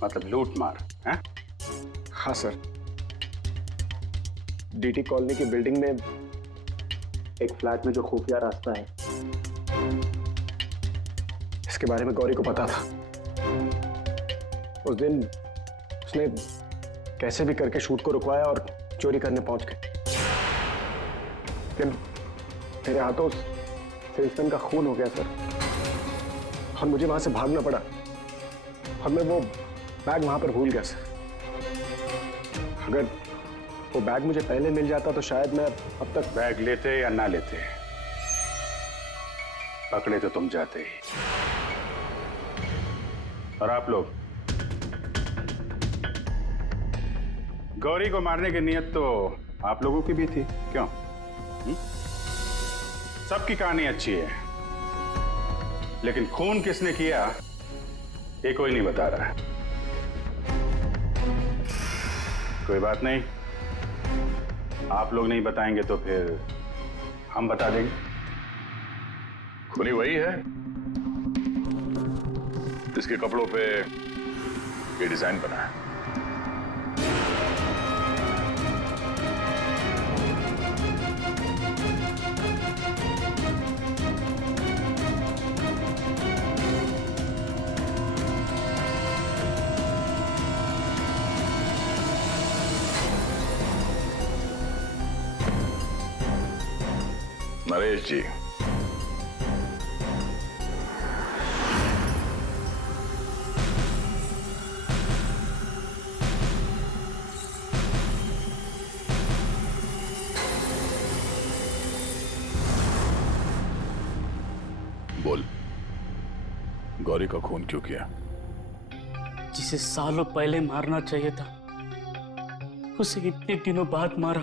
मतलब लूट मार? हैं? हाँ सर, DT कॉलोनी की बिल्डिंग में एक फ्लैट में जो खुफिया रास्ता है, इसके बारे में गौरी को पता था। उस दिन उसने कैसे भी करके शूट को रुकवाया और चोरी करने पहुंच गए। लेकिन मेरे हाथों सेल्समैन का खून हो गया सर, और मुझे वहां से भागना पड़ा और मैं वो बैग वहां पर भूल गया सर। अगर वो बैग मुझे पहले मिल जाता तो शायद मैं अब तक। बैग लेते या ना लेते, पकड़े तो तुम जाते ही। और आप लोग, गौरी को मारने की नियत तो आप लोगों की भी थी, क्यों? सबकी कहानी अच्छी है, लेकिन खून किसने किया ये कोई नहीं बता रहा है। कोई बात नहीं, आप लोग नहीं बताएंगे तो फिर हम बता देंगे। खूनी वही है जिसके कपड़ों पे ये डिजाइन बना है। नरेश जी, बोल। गौरी का खून क्यों किया? जिसे सालों पहले मारना चाहिए था उसे इतने दिनों बाद मारा।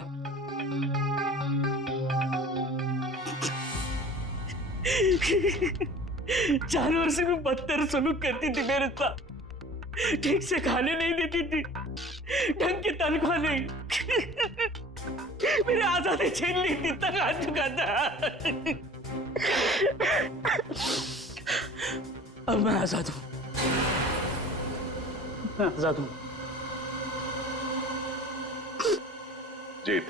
जानवर से भी बदतर सलूक करती थी मेरे साथ। ठीक से खाने नहीं देती थी, ढंग की तनख्वाह नहीं, मेरे आजादी छीन ली थी, तक आ चुका था। अब मैं आजाद हूं, मैं आजाद हूं। जीत,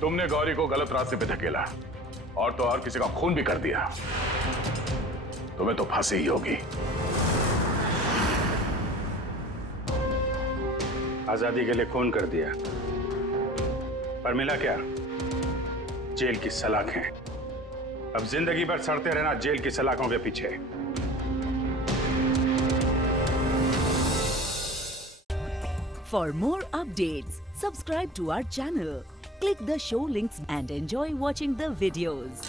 तुमने गौरी को गलत रास्ते पे धकेला और तो और किसी का खून भी कर दिया। तुम्हें तो फांसी ही होगी। आजादी के लिए खून कर दिया, पर मिला क्या? जेल की सलाखें। अब जिंदगी भर सड़ते रहना जेल की सलाखों के पीछे। For more updates, subscribe to our channel, click the show links and enjoy watching the videos.